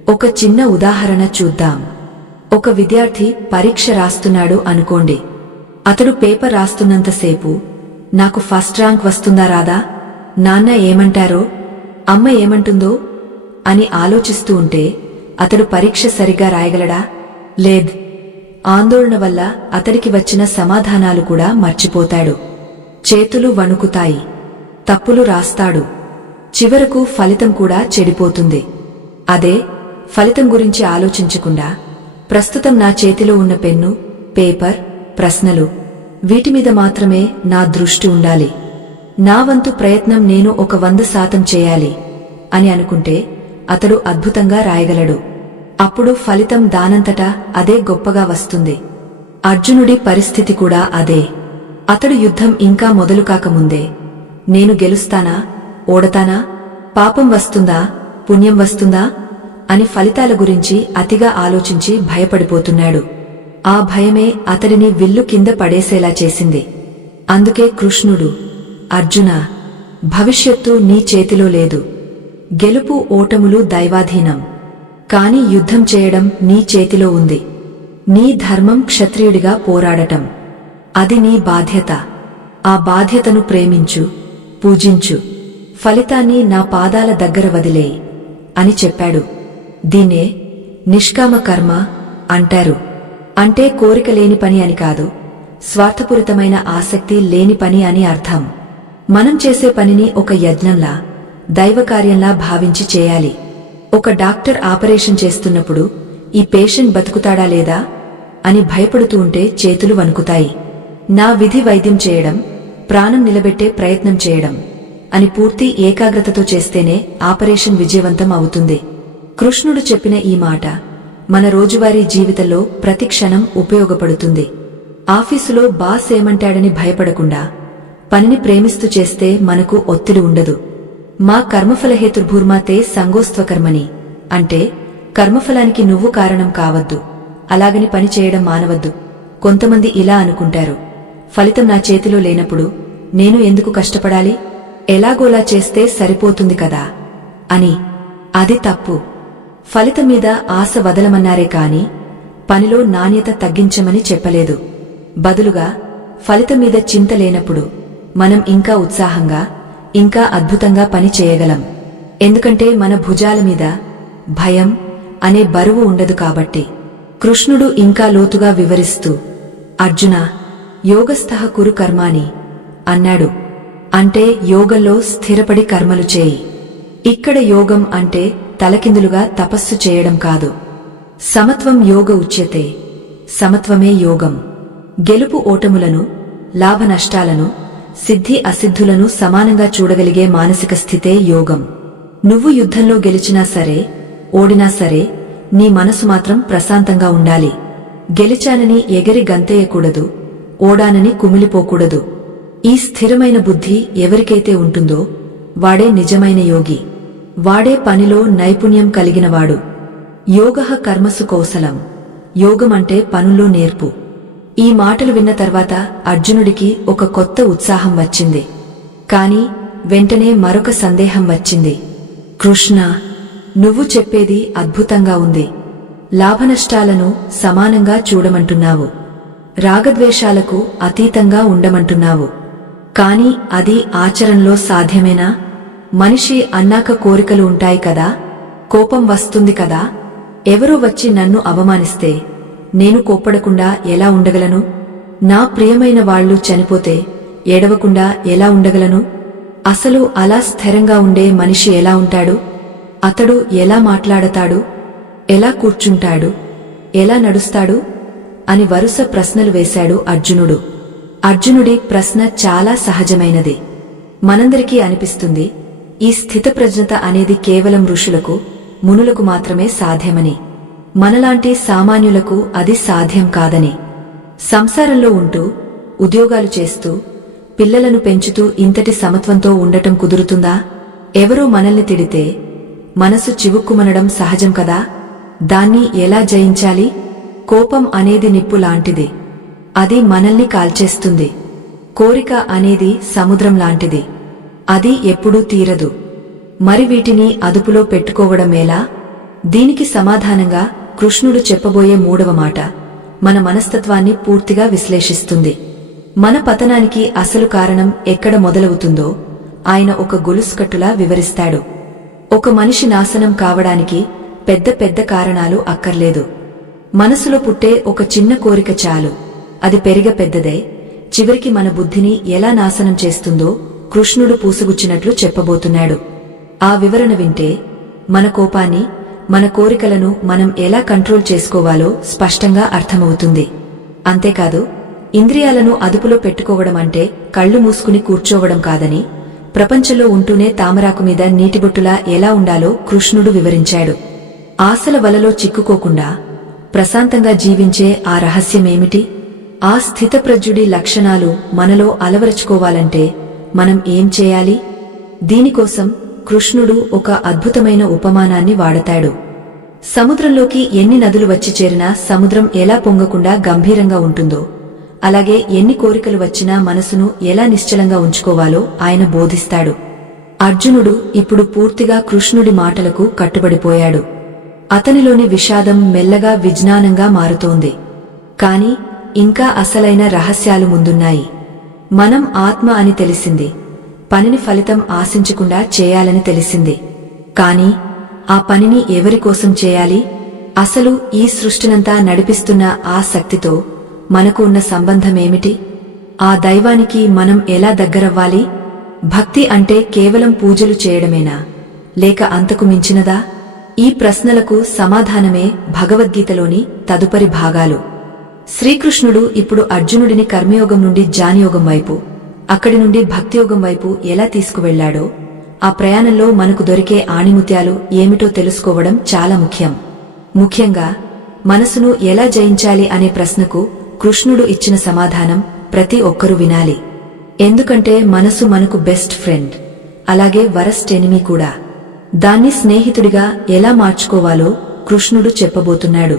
ఒక చిన్న ఉదాహరణ చూద్దాం. ఒక విద్యార్థి పరీక్ష రాస్తున్నాడు అనుకోండి. అతడు పేపర్ రాస్తున్నంతసేపు నాకు ఫస్ట్ ర్యాంక్ వస్తుందా రాదా, నాన్న ఏమంటారో, అమ్మ ఏమంటుందో అని ఆలోచిస్తూ ఉంటే అతడు పరీక్ష సరిగా రాయగలడా? లేదు. ఆందోళన వల్ల అతడికి వచ్చిన సమాధానాలు కూడా మర్చిపోతాడు. చేతులు వణుకుతాయి, తప్పులు రాస్తాడు. చివరకు ఫలితం కూడా చెడిపోతుంది. అదే ఫలితం గురించి ఆలోచించకుండా ప్రస్తుతం నా చేతిలో ఉన్న పెన్ను, పేపర్, ప్రశ్నలు, వీటిమీద మాత్రమే నా దృష్టి ఉండాలి, నా వంతు ప్రయత్నం నేను ఒక 100% చేయాలి అని అనుకుంటే అతడు అద్భుతంగా రాయగలడు. అప్పుడు ఫలితం దానంతటా అదే గొప్పగా వస్తుంది. అర్జునుడి పరిస్థితి కూడా అదే. అతడు యుద్ధం ఇంకా మొదలు కాకముందే నేను గెలుస్తానా, ఓడతానా, పాపం వస్తుందా, పుణ్యం వస్తుందా అని ఫలితాల గురించి అతిగా ఆలోచించి భయపడిపోతున్నాడు. ఆ భయమే అతడిని విల్లు కింద పడేసేలా చేసింది. అందుకే కృష్ణుడు, అర్జునా, భవిష్యత్తు నీ చేతిలో లేదు. గెలుపు ఓటములు దైవాధీనం. కాని యుద్ధం చేయడం నీ చేతిలో ఉంది. నీ ధర్మం క్షత్రియుడిగా పోరాడటం. అది నీ బాధ్యత. ఆ బాధ్యతను ప్రేమించు, పూజించు. ఫలితాన్ని నా పాదాల దగ్గర వదిలేయి అని చెప్పాడు. దీన్నే నిష్కామ కర్మ అంటారు. అంటే కోరిక లేని పని అని కాదు, స్వార్థపూరితమైన ఆసక్తి లేని పని అని అర్థం. మనం చేసే పనిని ఒక యజ్ఞంలా, దైవకార్యంలా భావించి చేయాలి. ఒక డాక్టర్ ఆపరేషన్ చేస్తున్నప్పుడు ఈ పేషెంట్ బతుకుతాడా లేదా అని భయపడుతూ ఉంటే చేతులు వణుకుతాయి. నా విధి వైద్యం చేయడం, ప్రాణం నిలబెట్టే ప్రయత్నం చేయడం అని పూర్తి ఏకాగ్రతతో చేస్తేనే ఆపరేషన్ విజయవంతం అవుతుంది. కృష్ణుడు చెప్పిన ఈ మాట మన రోజువారీ జీవితంలో ప్రతి క్షణం ఉపయోగపడుతుంది. ఆఫీసులో బాస్ ఏమంటాడని భయపడకుండా పనిని ప్రేమిస్తూ చేస్తే మనకు ఒత్తిడి ఉండదు. మా కర్మఫలహేతుర్భూర్మాతే సంగోస్త్వకర్మని అంటే కర్మఫలానికి నువ్వు కారణం కావద్దు, అలాగని పని చేయడం మానవద్దు. కొంతమంది ఇలా అనుకుంటారు, ఫలితం నా చేతిలో లేనప్పుడు నేను ఎందుకు కష్టపడాలి, ఎలాగోలా చేస్తే సరిపోతుంది కదా అని. అది తప్పు. ఫలితం మీద ఆశ వదలమన్నారే కాని పనిలో నాణ్యత తగ్గించమని చెప్పలేదు. బదులుగా ఫలితం మీద చింత లేనప్పుడు మనం ఇంకా ఉత్సాహంగా, ఇంకా అద్భుతంగా పని చేయగలం. ఎందుకంటే మన భుజాల మీద భయం అనే బరువు ఉండదు కాబట్టి. కృష్ణుడు ఇంకా లోతుగా వివరిస్తూ, అర్జునా, యోగస్థః కురు కర్మాణి అన్నాడు. అంటే యోగంలో స్థిరపడి కర్మలు చేయి. ఇక్కడ యోగం అంటే తలకిందులుగా తపస్సు చేయడం కాదు. సమత్వం యోగ ఉచ్యతే. సమత్వమే యోగం. గెలుపు ఓటములను, లాభ నష్టాలను, సిద్ధి అసిద్ధులను సమానంగా చూడగలిగే మానసిక స్థితే యోగం. నువ్వు యుద్ధంలో గెలిచినా సరే, ఓడినా సరే నీ మనసు మాత్రం ప్రశాంతంగా ఉండాలి. గెలిచానని ఎగిరి గంతేయకూడదు, ఓడానని కుమిలిపోకూడదు. ఈ స్థిరమైన బుద్ధి ఎవరికైతే ఉంటుందో వాడే నిజమైన యోగి. వాడే పనిలో నైపుణ్యం కలిగినవాడు. యోగః కర్మసు కౌశలం. యోగమంటే పనుల్లో నేర్పు. ఈ మాటలు విన్న తర్వాత అర్జునుడికి ఒక కొత్త ఉత్సాహం వచ్చింది. కాని వెంటనే మరొక సందేహం వచ్చింది. కృష్ణ, నువ్వు చెప్పేది అద్భుతంగా ఉంది. లాభనష్టాలను సమానంగా చూడమంటున్నావు. రాగద్వేషాలకు అతీతంగా ఉండమంటున్నావు. కాని అది ఆచరణలో సాధ్యమేనా? మనిషి అన్నాక కోరికలు ఉంటాయి కదా, కోపం వస్తుంది కదా. ఎవరో వచ్చి నన్ను అవమానిస్తే నేను కోప్పడకుండా ఎలా ఉండగలను? నా ప్రియమైన వాళ్లు చనిపోతే ఏడవకుండా ఎలా ఉండగలను? అసలు అలా స్థిరంగా ఉండే మనిషి ఎలా ఉంటాడు? అతడు ఎలా మాట్లాడతాడు? ఎలా కూర్చుంటాడు? ఎలా నడుస్తాడు? అని వరుస ప్రశ్నలు వేశాడు అర్జునుడు. అర్జునుడి ప్రశ్న చాలా సహజమైనది. మనందరికీ అనిపిస్తుంది ఈ స్థితప్రజ్ఞత అనేది కేవలం ఋషులకు, మునులకు మాత్రమే సాధ్యమని. మనలాంటి సామాన్యులకు అది సాధ్యం కాదని. సంసారంలో ఉంటూ, ఉద్యోగాలు చేస్తూ, పిల్లలను పెంచుతూ ఇంతటి సమత్వంతో ఉండటం కుదురుతుందా? ఎవరో మనల్ని తిడితే మనసు చివుక్కుమనడం సహజం కదా. దాన్ని ఎలా జయించాలి? కోపం అనేది నిప్పు లాంటిది. అది మనల్ని కాల్చేస్తుంది. కోరిక అనేది సముద్రం లాంటిది. అది ఎప్పుడూ తీరదు. మరి వీటిని అదుపులో పెట్టుకోవడమేలా? దీనికి సమాధానంగా కృష్ణుడు చెప్పబోయే మూడవ మాట మన మనస్తత్వాన్ని పూర్తిగా విశ్లేషిస్తుంది. మన పతనానికి అసలు కారణం ఎక్కడ మొదలవుతుందో ఆయన ఒక గొలుసుకట్టులా వివరిస్తాడు. ఒక మనిషి నాశనం కావడానికి పెద్ద పెద్ద కారణాలు అక్కర్లేదు. మనసులో పుట్టే ఒక చిన్న కోరిక చాలు. అది పెరిగ పెద్దదై చివరికి మన బుద్ధిని ఎలా నాశనం చేస్తుందో కృష్ణుడు పూసగుచ్చినట్లు చెప్పబోతున్నాడు. ఆ వివరణ వింటే మన కోపాన్ని, మన కోరికలను మనం ఎలా కంట్రోల్ చేసుకోవాలో స్పష్టంగా అర్థమవుతుంది. అంతేకాదు, ఇంద్రియాలను అదుపులో పెట్టుకోవడం అంటే కళ్ళు మూసుకుని కూర్చోవడం కాదని, ప్రపంచంలో ఉంటూనే తామరాకు మీద నీటిబొట్టులా ఎలా ఉండాలో కృష్ణుడు వివరించాడు. ఆశల వలలో చిక్కుకోకుండా ప్రశాంతంగా జీవించే ఆ రహస్యమేమిటి? ఆ స్థితప్రజ్ఞుడి లక్షణాలు మనలో అలవరుచుకోవాలంటే మనం ఏం చేయాలి? దీనికోసం కృష్ణుడు ఒక అద్భుతమైన ఉపమానాన్ని వాడతాడు. సముద్రంలోకి ఎన్ని నదులు వచ్చి చేరినా సముద్రం ఎలా పొంగకుండా గంభీరంగా ఉంటుందో, అలాగే ఎన్ని కోరికలు వచ్చినా మనసును ఎలా నిశ్చలంగా ఉంచుకోవాలో ఆయన బోధిస్తాడు. అర్జునుడు ఇప్పుడు పూర్తిగా కృష్ణుడి మాటలకు కట్టుబడిపోయాడు. అతనిలోని విషాదం మెల్లగా విజ్ఞానంగా మారుతోంది. కాని ఇంకా అసలైన రహస్యాలు ముందున్నాయి. మనం ఆత్మ అని తెలిసింది. పనిని ఫలితం ఆశించకుండా చేయాలని తెలిసింది. కాని ఆ పనిని ఎవరికోసం చేయాలి? అసలు ఈ సృష్టినంతా నడిపిస్తున్న ఆ శక్తితో మనకు ఉన్న సంబంధమేమిటి? ఆ దైవానికి మనం ఎలా దగ్గరవ్వాలి? భక్తి అంటే కేవలం పూజలు చేయడమేనా, లేక అంతకు మించినదా? ఈ ప్రశ్నలకు సమాధానమే భగవద్గీతలోని తదుపరి భాగాలు. శ్రీకృష్ణుడు ఇప్పుడు అర్జునుడిని కర్మయోగం నుండి జ్ఞానయోగం వైపు, అక్కడి నుండి భక్తియోగం వైపు ఎలా తీసుకువెళ్లాడో, ఆ ప్రయాణంలో మనకు దొరికే ఆణిముత్యాలు ఏమిటో తెలుసుకోవడం చాలా ముఖ్యం. ముఖ్యంగా మనసును ఎలా జయించాలి అనే ప్రశ్నకు కృష్ణుడు ఇచ్చిన సమాధానం ప్రతి ఒక్కరూ వినాలి. ఎందుకంటే మనసు మనకు బెస్ట్ ఫ్రెండ్, అలాగే వరస్ట్ ఎనిమీ కూడా. దాన్ని స్నేహితుడిగా ఎలా మార్చుకోవాలో కృష్ణుడు చెప్పబోతున్నాడు.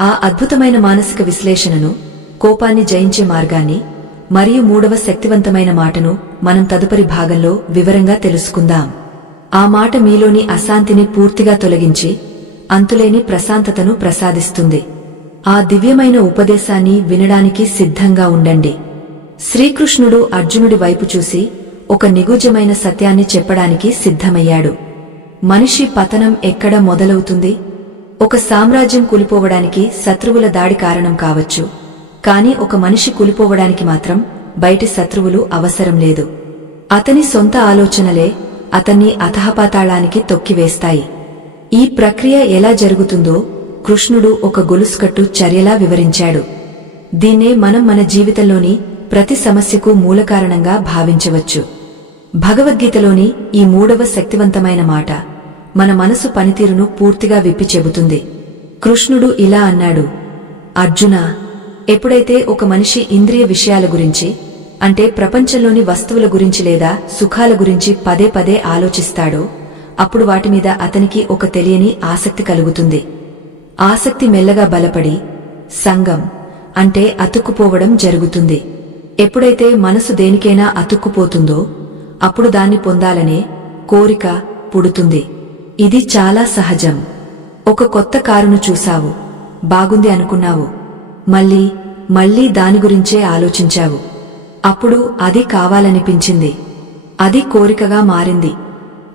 ఆ అద్భుతమైన మానసిక విశ్లేషణను, కోపాన్ని జయించే మార్గాన్ని మరియు మూడవ శక్తివంతమైన మాటను మనం తదుపరి భాగంలో వివరంగా తెలుసుకుందాం. ఆ మాట మీలోని అశాంతిని పూర్తిగా తొలగించి అంతులేని ప్రశాంతతను ప్రసాదిస్తుంది. ఆ దివ్యమైన ఉపదేశాన్ని వినడానికి సిద్ధంగా ఉండండి. శ్రీకృష్ణుడు అర్జునుడి వైపు చూసి ఒక నిగూఢమైన సత్యాన్ని చెప్పడానికి సిద్ధమయ్యాడు. మనిషి పతనం ఎక్కడ మొదలవుతుంది? ఒక సామ్రాజ్యం కూలిపోవడానికి శత్రువుల దాడి కారణం కావచ్చు, కాని ఒక మనిషి కూలిపోవడానికి మాత్రం బయటి శత్రువులు అవసరం లేదు. అతని సొంత ఆలోచనలే అతన్ని అథఃపాతాళానికి తొక్కివేస్తాయి. ఈ ప్రక్రియ ఎలా జరుగుతుందో కృష్ణుడు ఒక గొలుసుకట్టు చర్యలా వివరించాడు. దీన్నే మనం మన జీవితంలోని ప్రతి సమస్యకు మూలకారణంగా భావించవచ్చు. భగవద్గీతలోని ఈ మూడవ శక్తివంతమైన మాట మన మనసు పనితీరును పూర్తిగా విప్పి చెబుతుంది. కృష్ణుడు ఇలా అన్నాడు, అర్జునా, ఎప్పుడైతే ఒక మనిషి ఇంద్రియ విషయాల గురించి, అంటే ప్రపంచంలోని వస్తువుల గురించి లేదా సుఖాల గురించి పదే పదే ఆలోచిస్తాడో అప్పుడు వాటిమీద అతనికి ఒక తెలియని ఆసక్తి కలుగుతుంది. ఆసక్తి మెల్లగా బలపడి సంగం అంటే అతుక్కుపోవడం జరుగుతుంది. ఎప్పుడైతే మనసు దేనికైనా అతుక్కుపోతుందో అప్పుడు దాన్ని పొందాలనే కోరిక పుడుతుంది. ఇది చాలా సహజం. ఒక కొత్త కారును చూశావు, బాగుంది అనుకున్నావు, మళ్ళీ మళ్ళీ దాని గురించే ఆలోచించావు. అప్పుడు అది కావాలనిపించింది, అది కోరికగా మారింది.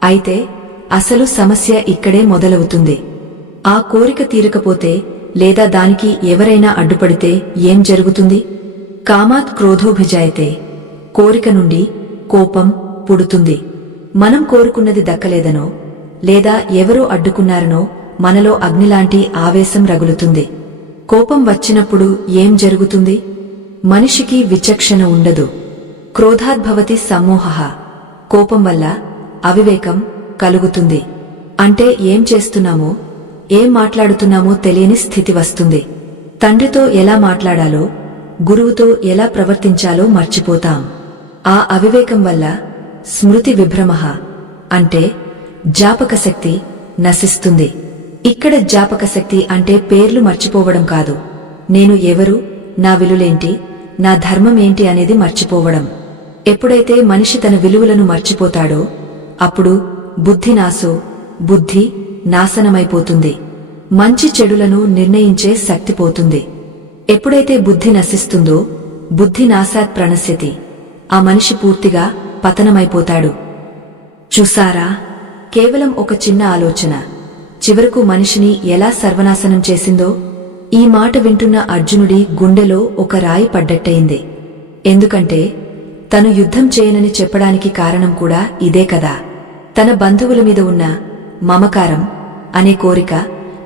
అయితే అసలు సమస్య ఇక్కడే మొదలవుతుంది. ఆ కోరిక తీరకపోతే లేదా దానికి ఎవరైనా అడ్డుపడితే ఏం జరుగుతుంది? కామాత్ క్రోధోభిజాయతే, కోరిక నుండి కోపం పుడుతుంది. మనం కోరుకున్నది దక్కలేదనో లేదా ఎవరో అడ్డుకున్నారనో మనలో అగ్నిలాంటి ఆవేశం రగులుతుంది. కోపం వచ్చినప్పుడు ఏం జరుగుతుంది? మనిషికి విచక్షణ ఉండదు. క్రోధాద్భవతి సమ్మోహః, కోపం వల్ల అవివేకం కలుగుతుంది. అంటే ఏం చేస్తున్నామో ఏం మాట్లాడుతున్నామో తెలియని స్థితి వస్తుంది. తండ్రితో ఎలా మాట్లాడాలో గురువుతో ఎలా ప్రవర్తించాలో మర్చిపోతాం. ఆ అవివేకం వల్ల స్మృతి విభ్రమః అంటే జ్ఞాపకశక్తి నశిస్తుంది. ఇక్కడ జ్ఞాపకశక్తి అంటే పేర్లు మర్చిపోవడం కాదు, నేను ఎవరు, నా విలులేంటి, నా ధర్మం ఏంటి అనేది మర్చిపోవడం. ఎప్పుడైతే మనిషి తన విలువలను మర్చిపోతాడో అప్పుడు బుద్ధినాశో, బుద్ధి నాశనమైపోతుంది. మంచి చెడులను నిర్ణయించే శక్తి పోతుంది. ఎప్పుడైతే బుద్ధి నశిస్తుందో బుద్ధి నాశాత్ ప్రణశ్యతి, ఆ మనిషి పూర్తిగా పతనమైపోతాడు. చూసారా, కేవలం ఒక చిన్న ఆలోచన చివరకు మనిషిని ఎలా సర్వనాశనం చేసిందో? ఈ మాట వింటున్న అర్జునుడి గుండెలో ఒక రాయి పడ్డట్టయింది. ఎందుకంటే తను యుద్ధం చేయనని చెప్పడానికి కారణం కూడా ఇదే కదా. తన బంధువుల మీద ఉన్న మమకారం అనే కోరిక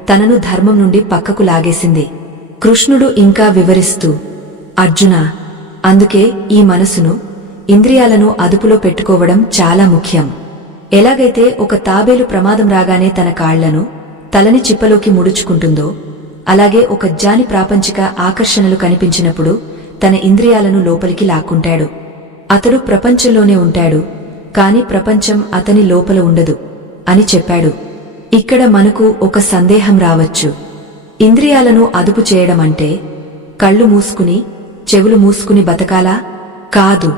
తనను ధర్మం నుండి పక్కకు లాగేసింది. కృష్ణుడు ఇంకా వివరిస్తూ, అర్జునా, అందుకే ఈ మనసును, ఇంద్రియాలను అదుపులో పెట్టుకోవడం చాలా ముఖ్యం. ఎలాగైతే ఒక తాబేలు ప్రమాదం రాగానే తన కాళ్లను, తలని చిప్పలోకి ముడుచుకుంటుందో అలాగే ఒక జాని ప్రాపంచిక ఆకర్షణలు కనిపించినప్పుడు తన ఇంద్రియాలను లోపలికి లాక్కుంటాడు. అతడు ప్రపంచంలోనే ఉంటాడు, కాని ప్రపంచం అతని లోపల ఉండదు అని చెప్పాడు. ఇక్కడ మనకు ఒక సందేహం రావచ్చు. ఇంద్రియాలను అదుపు చేయడమంటే కళ్ళు మూసుకుని చెవులు మూసుకుని బతకాలా? కాదు.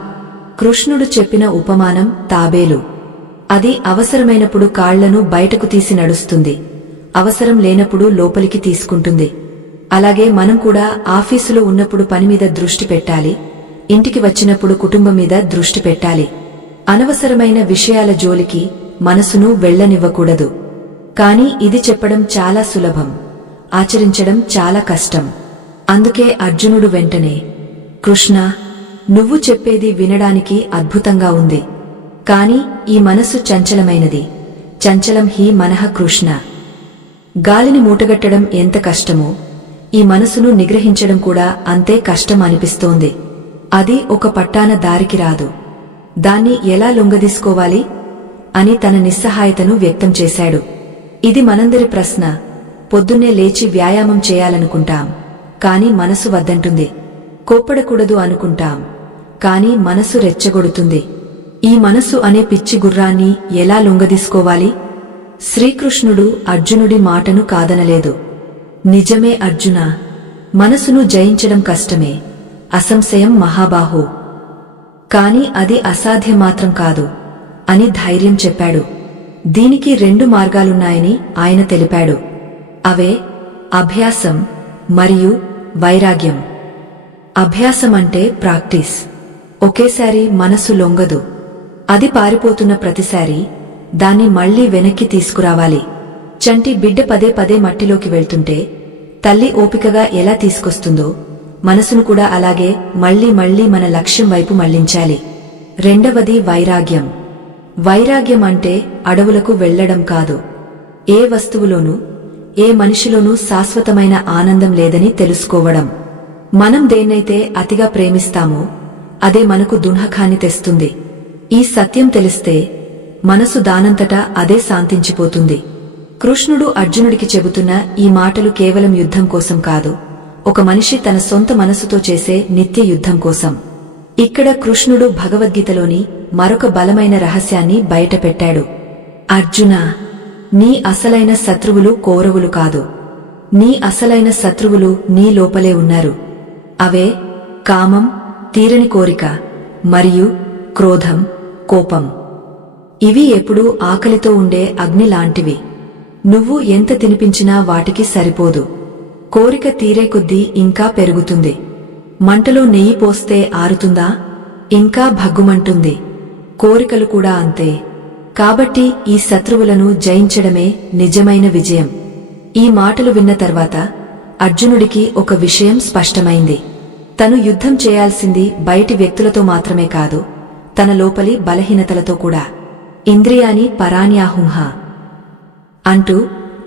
కృష్ణుడు చెప్పిన ఉపమానం తాబేలు. అది అవసరమైనప్పుడు కాళ్లను బయటకు తీసి నడుస్తుంది, అవసరం లేనప్పుడు లోపలికి తీసుకుంటుంది. అలాగే మనం కూడా ఆఫీసులో ఉన్నప్పుడు పని మీద దృష్టి పెట్టాలి, ఇంటికి వచ్చినప్పుడు కుటుంబం మీద దృష్టి పెట్టాలి. అనవసరమైన విషయాల జోలికి మనసును వెళ్లనివ్వకూడదు. కాని ఇది చెప్పడం చాలా సులభం, ఆచరించడం చాలా కష్టం. అందుకే అర్జునుడు వెంటనే, కృష్ణా, నువ్వు చెప్పేది వినడానికి అద్భుతంగా ఉంది, కాని ఈ మనసు చంచలమైనది. చంచలం హి మనః కృష్ణ. గాలిని మూటగట్టడం ఎంత కష్టమో ఈ మనసును నిగ్రహించడం కూడా అంతే కష్టం అనిపిస్తోంది. అది ఒక పట్టాన దారికి రాదు. దాన్ని ఎలా లొంగదీసుకోవాలి అని తన నిస్సహాయతను వ్యక్తం చేశాడు. ఇది మనందరి ప్రశ్న. పొద్దున్నే లేచి వ్యాయామం చేయాలనుకుంటాం, కాని మనసు వద్దంటుంది. కోప్పడకూడదు అనుకుంటాం, కాని మనసు రెచ్చగొడుతుంది. ఈ మనసు అనే పిచ్చి గుర్రాన్ని ఎలా లొంగదీసుకోవాలి? శ్రీకృష్ణుడు అర్జునుడి మాటను కాదనలేదు. నిజమే అర్జునా, మనసును జయించడం కష్టమే, అసంశయం మహాబాహో, కాని అది అసాధ్యమాత్రం కాదు అని ధైర్యం చెప్పాడు. దీనికి 2 మార్గాలున్నాయని ఆయన తెలిపాడు. అవే అభ్యాసం మరియు వైరాగ్యం. అభ్యాసం అంటే ప్రాక్టీస్. ఒకేసారి మనసు లొంగదు. అది పారిపోతున్న ప్రతిసారి దాన్ని మళ్లీ వెనక్కి తీసుకురావాలి. చంటి బిడ్డ పదే పదే మట్టిలోకి వెళ్తుంటే తల్లి ఓపికగా ఎలా తీసుకొస్తుందో మనసును కూడా అలాగే మళ్లీ మళ్లీ మన లక్ష్యం వైపు మళ్లించాలి. రెండవది వైరాగ్యం. వైరాగ్యం అంటే అడవులకు వెళ్లడం కాదు. ఏ వస్తువులోనూ ఏ మనిషిలోనూ శాశ్వతమైన ఆనందం లేదని తెలుసుకోవడం. మనం దేన్నైతే అతిగా ప్రేమిస్తామో అదే మనకు దుఃఖాన్ని తెస్తుంది. ఈ సత్యం తెలిస్తే మనసు దానంతటా అదే శాంతించిపోతుంది. కృష్ణుడు అర్జునుడికి చెబుతున్న ఈ మాటలు కేవలం యుద్ధం కోసం కాదు, ఒక మనిషి తన సొంత మనసుతో చేసే నిత్య యుద్ధం కోసం. ఇక్కడ కృష్ణుడు భగవద్గీతలోని మరొక బలమైన రహస్యాన్ని బయటపెట్టాడు. అర్జునా, నీ అసలైన శత్రువులు కౌరవులు కాదు. నీ అసలైన శత్రువులు నీ లోపలే ఉన్నారు. అవే కామం, తీరని కోరిక, మరియు క్రోధం, కోపం. ఇవి ఎప్పుడూ ఆకలితో ఉండే అగ్ని లాంటివి. నువ్వు ఎంత తినిపించినా వాటికి సరిపోదు. కోరిక తీరే కొద్దీ ఇంకా పెరుగుతుంది. మంటలో నెయ్యి పోస్తే ఆరుతుందా? ఇంకా భగ్గుమంటుంది. కోరికలు కూడా అంతే. కాబట్టి ఈ శత్రువులను జయించడమే నిజమైన విజయం. ఈ మాటలు విన్న తర్వాత అర్జునుడికి ఒక విషయం స్పష్టమైంది. తను యుద్ధం చేయాల్సింది బయటి వ్యక్తులతో మాత్రమే కాదు, తన లోపలి బలహీనతలతో కూడా. ఇంద్రియాని పరాణ్యాహుంహ అంటూ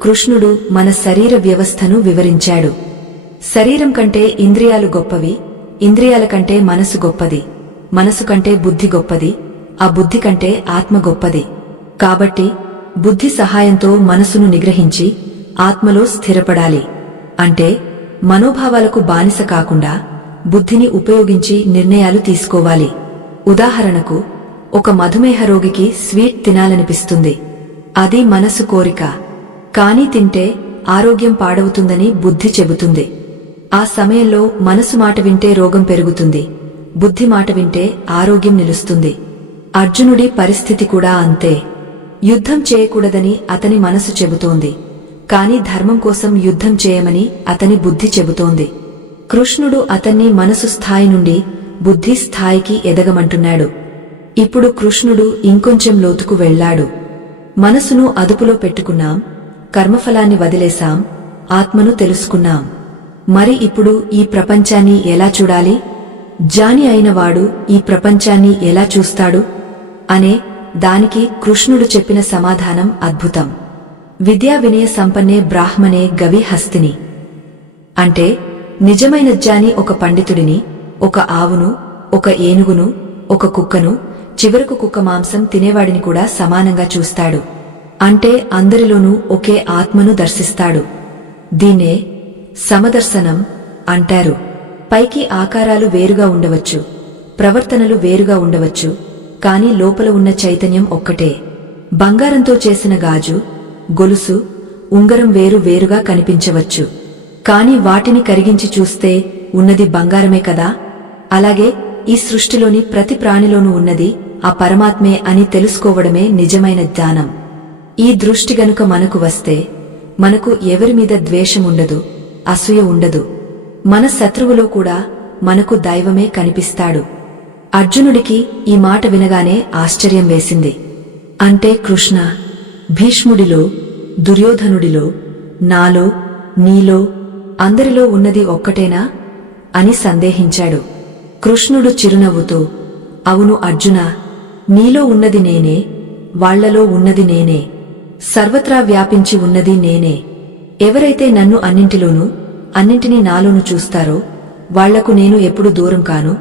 కృష్ణుడు మన శరీర వ్యవస్థను వివరించాడు. శరీరం కంటే ఇంద్రియాలు గొప్పవి, ఇంద్రియాల కంటే మనసు గొప్పది, మనసు కంటే బుద్ధి గొప్పది, ఆ బుద్ధి కంటే ఆత్మ గొప్పది. కాబట్టి బుద్ధి సహాయంతో మనసును నిగ్రహించి ఆత్మలో స్థిరపడాలి. అంటే మనోభావాలకు బానిస కాకుండా బుద్ధిని ఉపయోగించి నిర్ణయాలు తీసుకోవాలి. ఉదాహరణకు, ఒక మధుమేహ రోగికి స్వీట్ తినాలనిపిస్తుంది. అది మనసు కోరిక. కానీ తింటే ఆరోగ్యం పాడవుతుందని బుద్ధి చెబుతుంది. ఆ సమయంలో మనసు మాట వింటే రోగం పెరుగుతుంది, బుద్ధి మాట వింటే ఆరోగ్యం నిలుస్తుంది. అర్జునుడి పరిస్థితి కూడా అంతే. యుద్ధం చేయకూడదని అతని మనసు చెబుతోంది, కాని ధర్మం కోసం యుద్ధం చేయమని అతని బుద్ధి చెబుతోంది. కృష్ణుడు అతన్ని మనసు స్థాయి నుండి బుద్ధి స్థాయికి ఎదగమంటున్నాడు. ఇప్పుడు కృష్ణుడు ఇంకొంచెం లోతుకు వెళ్లాడు. మనసును అదుపులో పెట్టుకున్నాం, కర్మఫలాన్ని వదిలేశాం, ఆత్మను తెలుసుకున్నాం. మరి ఇప్పుడు ఈ ప్రపంచాన్ని ఎలా చూడాలి? జ్ఞాని అయినవాడు ఈ ప్రపంచాన్ని ఎలా చూస్తాడు అనే దానికి కృష్ణుడు చెప్పిన సమాధానం అద్భుతం. విద్యా వినయ సంపన్నే బ్రాహ్మణే గవి హస్తిని. అంటే నిజమైన జ్ఞాని ఒక పండితుడిని, ఒక ఆవును, ఒక ఏనుగును, ఒక కుక్కను, చివరకు కుక్క మాంసం తినేవాడిని కూడా సమానంగా చూస్తాడు. అంటే అందరిలోనూ ఒకే ఆత్మను దర్శిస్తాడు. దీన్నే సమదర్శనం అంటారు. పైకి ఆకారాలు వేరుగా ఉండవచ్చు, ప్రవర్తనలు వేరుగా ఉండవచ్చు, కాని లోపల ఉన్న చైతన్యం ఒక్కటే. బంగారంతో చేసిన గాజు, గొలుసు, ఉంగరం వేరు వేరుగా కనిపించవచ్చు, కాని వాటిని కరిగించి చూస్తే ఉన్నది బంగారమే కదా. అలాగే ఈ సృష్టిలోని ప్రతి ప్రాణిలోనూ ఉన్నది ఆ పరమాత్మే అని తెలుసుకోవడమే నిజమైన జ్ఞానం. ఈ దృష్టి గనుక మనకు వస్తే మనకు ఎవరిమీద ద్వేషముండదు, అసూయ ఉండదు. మన శత్రువులో కూడా మనకు దైవమే కనిపిస్తాడు. అర్జునుడికి ఈ మాట వినగానే ఆశ్చర్యం వేసింది. అంటే కృష్ణ, భీష్ముడిలో, దుర్యోధనుడిలో, నాలో, నీలో, అందరిలో ఉన్నది ఒక్కటేనా అని సందేహించాడు. కృష్ణుడు చిరునవ్వుతూ, అవును అర్జునా, నీలో ఉన్నది నేనే, వాళ్లలో ఉన్నది నేనే, సర్వత్రా వ్యాపించి ఉన్నది నేనే. ఎవరైతే నన్ను అన్నింటిలోనూ, అన్నింటినీ నాలోనూ చూస్తారో వాళ్లకు నేను ఎప్పుడు దూరం కాను,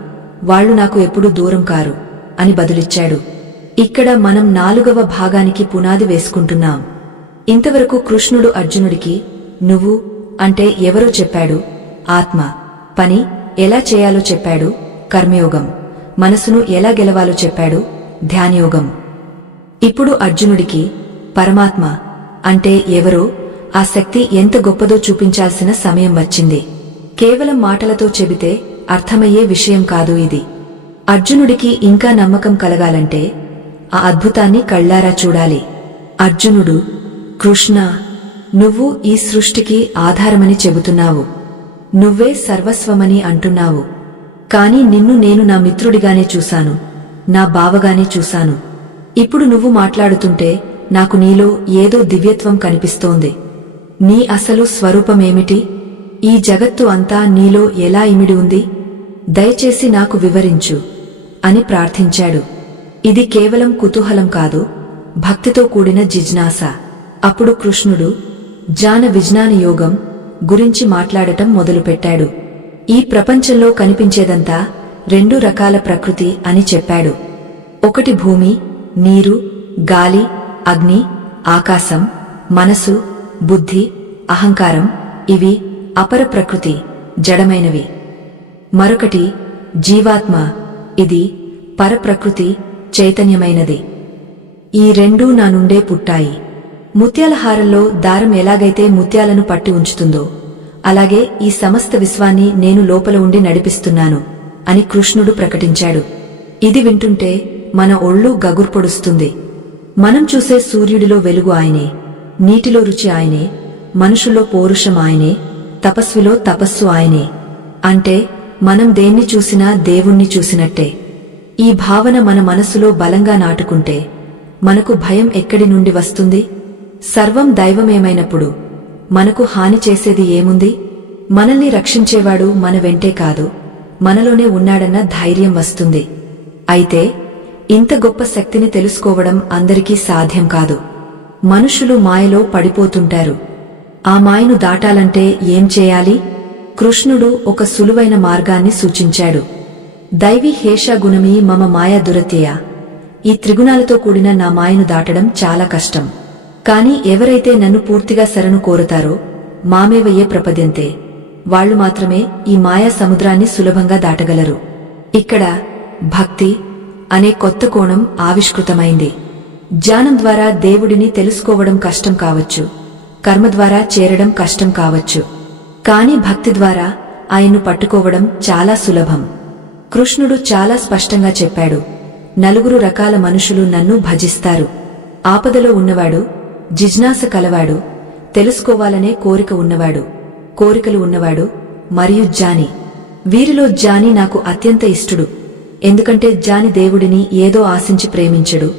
వాళ్లు నాకు ఎప్పుడు దూరం కారు అని బదులిచ్చాడు. ఇక్కడ మనం 4వ భాగానికి పునాది వేసుకుంటున్నాం. ఇంతవరకు కృష్ణుడు అర్జునుడికి నువ్వు అంటే ఎవరో చెప్పాడు, ఆత్మ, పని ఎలా చేయాలో చెప్పాడు, కర్మయోగం, మనసును ఎలా గెలవాలో చెప్పాడు, ధ్యానయోగం. ఇప్పుడు అర్జునుడికి పరమాత్మ అంటే ఎవరో, ఆ శక్తి ఎంత గొప్పదో చూపించాల్సిన సమయం వచ్చింది. కేవలం మాటలతో చెబితే అర్థమయ్యే విషయం కాదు ఇది. అర్జునుడికి ఇంకా నమ్మకం కలగాలంటే ఆ అద్భుతాన్ని కళ్ళారా చూడాలి. అర్జునుడు, కృష్ణ, నువ్వు ఈ సృష్టికి ఆధారమని చెబుతున్నావు, నువ్వే సర్వస్వమని అంటున్నావు. కాని నిన్ను నేను నా మిత్రుడిగానే చూశాను, నా బావగానే చూశాను. ఇప్పుడు నువ్వు మాట్లాడుతుంటే నాకు నీలో ఏదో దివ్యత్వం కనిపిస్తోంది. నీ అసలు స్వరూపమేమిటి? ఈ జగత్తు అంతా నీలో ఎలా ఇమిడి ఉంది? దయచేసి నాకు వివరించు అని ప్రార్థించాడు. ఇది కేవలం కుతూహలం కాదు, భక్తితో కూడిన జిజ్ఞాస. అప్పుడు కృష్ణుడు జ్ఞాన విజ్ఞాన యోగం గురించి మాట్లాడటం మొదలుపెట్టాడు. ఈ ప్రపంచంలో కనిపించేదంతా 2 రకాల ప్రకృతి అని చెప్పాడు. ఒకటి భూమి, నీరు, గాలి, అగ్ని, ఆకాశం, మనసు, బుద్ధి, అహంకారం, ఇవి అపర ప్రకృతి, జడమైనవి. మరొకటి జీవాత్మ, ఇది పరప్రకృతి చైతన్యమైనది. ఈ రెండూ నా నుండే పుట్టాయి. ముత్యాల హారంలో దారం ఎలాగైతే ముత్యాలను పట్టి ఉంచుతుందో అలాగే ఈ సమస్త విశ్వాన్ని నేను లోపల ఉండి నడిపిస్తున్నాను అని కృష్ణుడు ప్రకటించాడు. ఇది వింటుంటే మన ఒళ్ళు గగుర్పొడుస్తుంది. మనం చూసే సూర్యుడిలో వెలుగు ఆయనే, నీటిలో రుచి ఆయనే, మనుషుల్లో పౌరుషం ఆయనే, తపస్విలో తపస్సు ఆయనే. అంటే మనం దేన్ని చూసినా దేవుణ్ణి చూసినట్టే. ఈ భావన మన మనసులో బలంగా నాటుకుంటే మనకు భయం ఎక్కడి నుండి వస్తుంది? సర్వం దైవమేమైనప్పుడు మనకు హాని చేసేది ఏముంది? మనల్ని రక్షించేవాడు మన వెంటే కాదు, మనలోనే ఉన్నాడన్న ధైర్యం వస్తుంది. అయితే ఇంత గొప్ప శక్తిని తెలుసుకోవడం అందరికీ సాధ్యం కాదు. మనుషులు మాయలో పడిపోతుంటారు. ఆ మాయను దాటాలంటే ఏం చేయాలి? కృష్ణుడు ఒక సులువైన మార్గాన్ని సూచించాడు. దైవీ హేష గుణమీ మమ మాయా దురత్యయ. ఈ త్రిగుణాలతో కూడిన నా మాయను దాటడం చాలా కష్టం. కాని ఎవరైతే నన్ను పూర్తిగా శరణు కోరుతారో మామేవ ఏ ప్రపద్యంతే, వాళ్లు మాత్రమే ఈ మాయా సముద్రాన్ని సులభంగా దాటగలరు. ఇక్కడ భక్తి అనే కొత్త కోణం ఆవిష్కృతమైంది. జ్ఞానం ద్వారా దేవుడిని తెలుసుకోవడం కష్టం కావచ్చు, కర్మ ద్వారా చేరడం కష్టం కావచ్చు, కాని భక్తి ద్వారా ఆయన్ను పట్టుకోవడం చాలా సులభం. కృష్ణుడు చాలా స్పష్టంగా చెప్పాడు, నలుగురు రకాల మనుషులు నన్ను భజిస్తారు. ఆపదలో ఉన్నవాడు, జిజ్ఞాస కలవాడు, తెలుసుకోవాలనే కోరిక ఉన్నవాడు, కోరికలు ఉన్నవాడు మరియు జ్ఞాని. వీరిలో జ్ఞాని నాకు అత్యంత ఇష్టుడు. ఎందుకంటే జ్ఞాని దేవుడిని ఏదో ఆశించి ప్రేమించడు,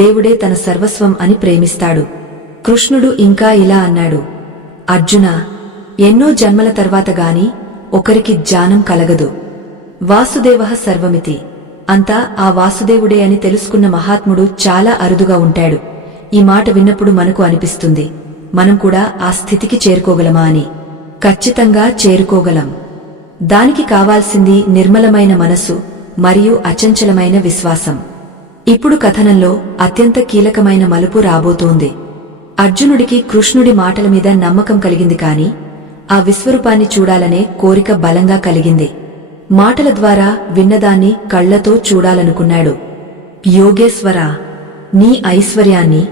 దేవుడే తన సర్వస్వం అని ప్రేమిస్తాడు. కృష్ణుడు ఇంకా ఇలా అన్నాడు, అర్జునా, ఎన్నో జన్మల తర్వాత గాని ఒకరికి జ్ఞానం కలగదు. వాసుదేవః సర్వమితి. అంతా ఆ వాసుదేవుడే అని తెలుసుకున్న మహాత్ముడు చాలా అరుదుగా ఉంటాడు. ఈ మాట విన్నప్పుడు మనకు అనిపిస్తుంది, మనం కూడా ఆ స్థితికి చేరుకోగలమా అని. ఖచ్చితంగా చేరుకోగలం. దానికి కావాల్సింది నిర్మలమైన మనసు మరియు అచంచలమైన విశ్వాసం. ఇప్పుడు కథనంలో అత్యంత కీలకమైన మలుపు రాబోతోంది. అర్జునుడికి కృష్ణుడి మాటల మీద నమ్మకం కలిగింది కాని ఆ విశ్వరూపాన్ని చూడాలనే కోరిక బలంగా కలిగింది. మాటల ద్వారా విన్నదాన్ని కళ్లతో చూడాలనుకున్నాడు. యోగేశ్వరా, నీ ఐశ్వర్యాన్ని,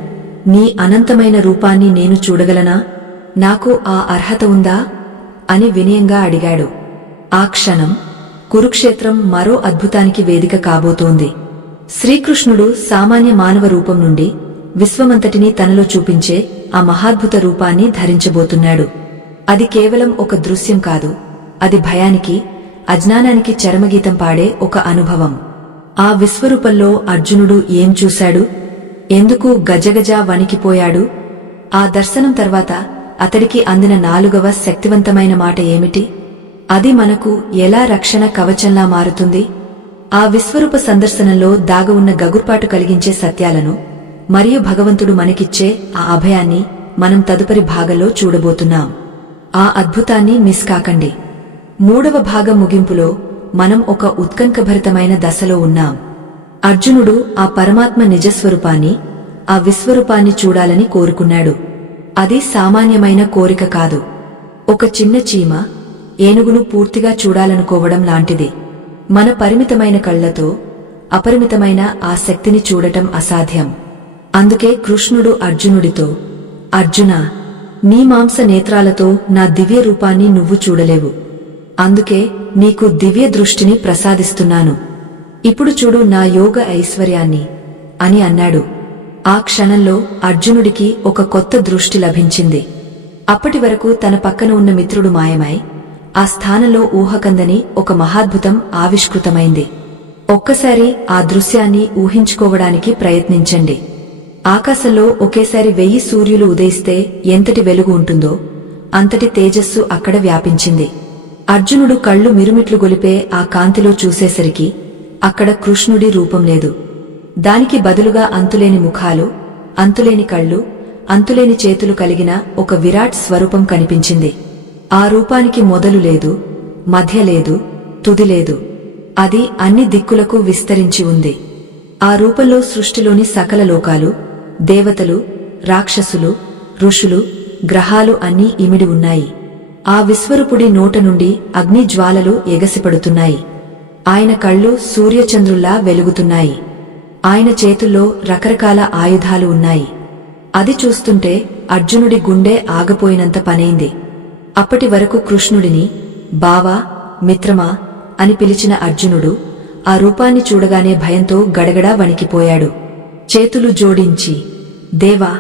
నీ అనంతమైన రూపాన్ని నేను చూడగలనా? నాకు ఆ అర్హత ఉందా అని వినయంగా అడిగాడు. ఆ క్షణం కురుక్షేత్రం మరో అద్భుతానికి వేదిక కాబోతోంది. శ్రీకృష్ణుడు సామాన్య మానవ రూపం నుండి విశ్వమంతటినీ తనలో చూపించే ఆ మహాద్భుత రూపాన్ని ధరించబోతున్నాడు. అది కేవలం ఒక దృశ్యం కాదు, అది భయానికి, అజ్ఞానానికి చరమగీతం పాడే ఒక అనుభవం. ఆ విశ్వరూపంలో అర్జునుడు ఏం చూశాడు? ఎందుకు గజగజ వణికిపోయాడు? ఆ దర్శనం తర్వాత అతడికి అందిన 4వ శక్తివంతమైన మాట ఏమిటి? అది మనకు ఎలా రక్షణ కవచంలా మారుతుంది? ఆ విశ్వరూప సందర్శనంలో దాగి ఉన్న గగుర్పాటు కలిగించే సత్యాలను మరియు భగవంతుడు మనకిచ్చే ఆ అభయాన్ని మనం తదుపరి భాగంలో చూడబోతున్నాం. ఆ అద్భుతాన్ని మిస్ కాకండి. 3వ భాగం ముగింపులో మనం ఒక ఉత్కంఠభరితమైన దశలో ఉన్నాం. అర్జునుడు ఆ పరమాత్మ నిజస్వరూపాన్ని, ఆ విశ్వరూపాన్ని చూడాలని కోరుకున్నాడు. అది సామాన్యమైన కోరిక కాదు. ఒక చిన్న చీమ ఏనుగును పూర్తిగా చూడాలనుకోవడం లాంటిది. మన పరిమితమైన కళ్లతో అపరిమితమైన ఆ శక్తిని చూడటం అసాధ్యం. అందుకే కృష్ణుడు అర్జునుడితో, అర్జునా, నీ మాంస నేత్రాలతో నా దివ్య రూపాన్ని నువ్వు చూడలేవు. అందుకే నీకు దివ్య దృష్టిని ప్రసాదిస్తున్నాను. ఇప్పుడు చూడు నా యోగ ఐశ్వర్యాన్ని అని అన్నాడు. ఆ క్షణంలో అర్జునుడికి ఒక కొత్త దృష్టి లభించింది. అప్పటి వరకు తన పక్కన ఉన్న మిత్రుడు మాయమై ఆ స్థానంలో ఊహకందని ఒక మహాద్భుతం ఆవిష్కృతమైంది. ఒక్కసారి ఆ దృశ్యాన్ని ఊహించుకోవడానికి ప్రయత్నించండి. ఆకాశంలో ఒకేసారి 1000 సూర్యులు ఉదయిస్తే ఎంతటి వెలుగు ఉంటుందో అంతటి తేజస్సు అక్కడ వ్యాపించింది. అర్జునుడు కళ్ళు మిరుమిట్లు గొలిపే ఆ కాంతిలో చూసేసరికి అక్కడ కృష్ణుడి రూపం లేదు. దానికి బదులుగా అంతులేని ముఖాలు, అంతులేని కళ్ళు, అంతులేని చేతులు కలిగిన ఒక విరాట్ స్వరూపం కనిపించింది. ఆ రూపానికి మొదలు లేదు, మధ్య లేదు, తుది లేదు. అది అన్ని దిక్కులకు విస్తరించి ఉంది. ఆ రూపంలో సృష్టిలోని సకల లోకాలు, దేవతలు, రాక్షసులు, ఋషులు, గ్రహాలు అన్నీ ఇమిడి ఉన్నాయి. ఆ విశ్వరూపుడి నోట నుండి అగ్ని జ్వాలలు ఎగసిపడుతున్నాయి. ఆయన కళ్ళు సూర్యచంద్రుల్లా వెలుగుతున్నాయి. ఆయన చేతుల్లో రకరకాల ఆయుధాలు ఉన్నాయి. అది చూస్తుంటే అర్జునుడి గుండె ఆగపోయినంత పనైంది. అప్పటి వరకు కృష్ణుడిని బావా, మిత్రమా అని పిలిచిన అర్జునుడు ఆ రూపాన్ని చూడగానే భయంతో గడగడా వణికిపోయాడు. చేతులు జోడించి, దేవా,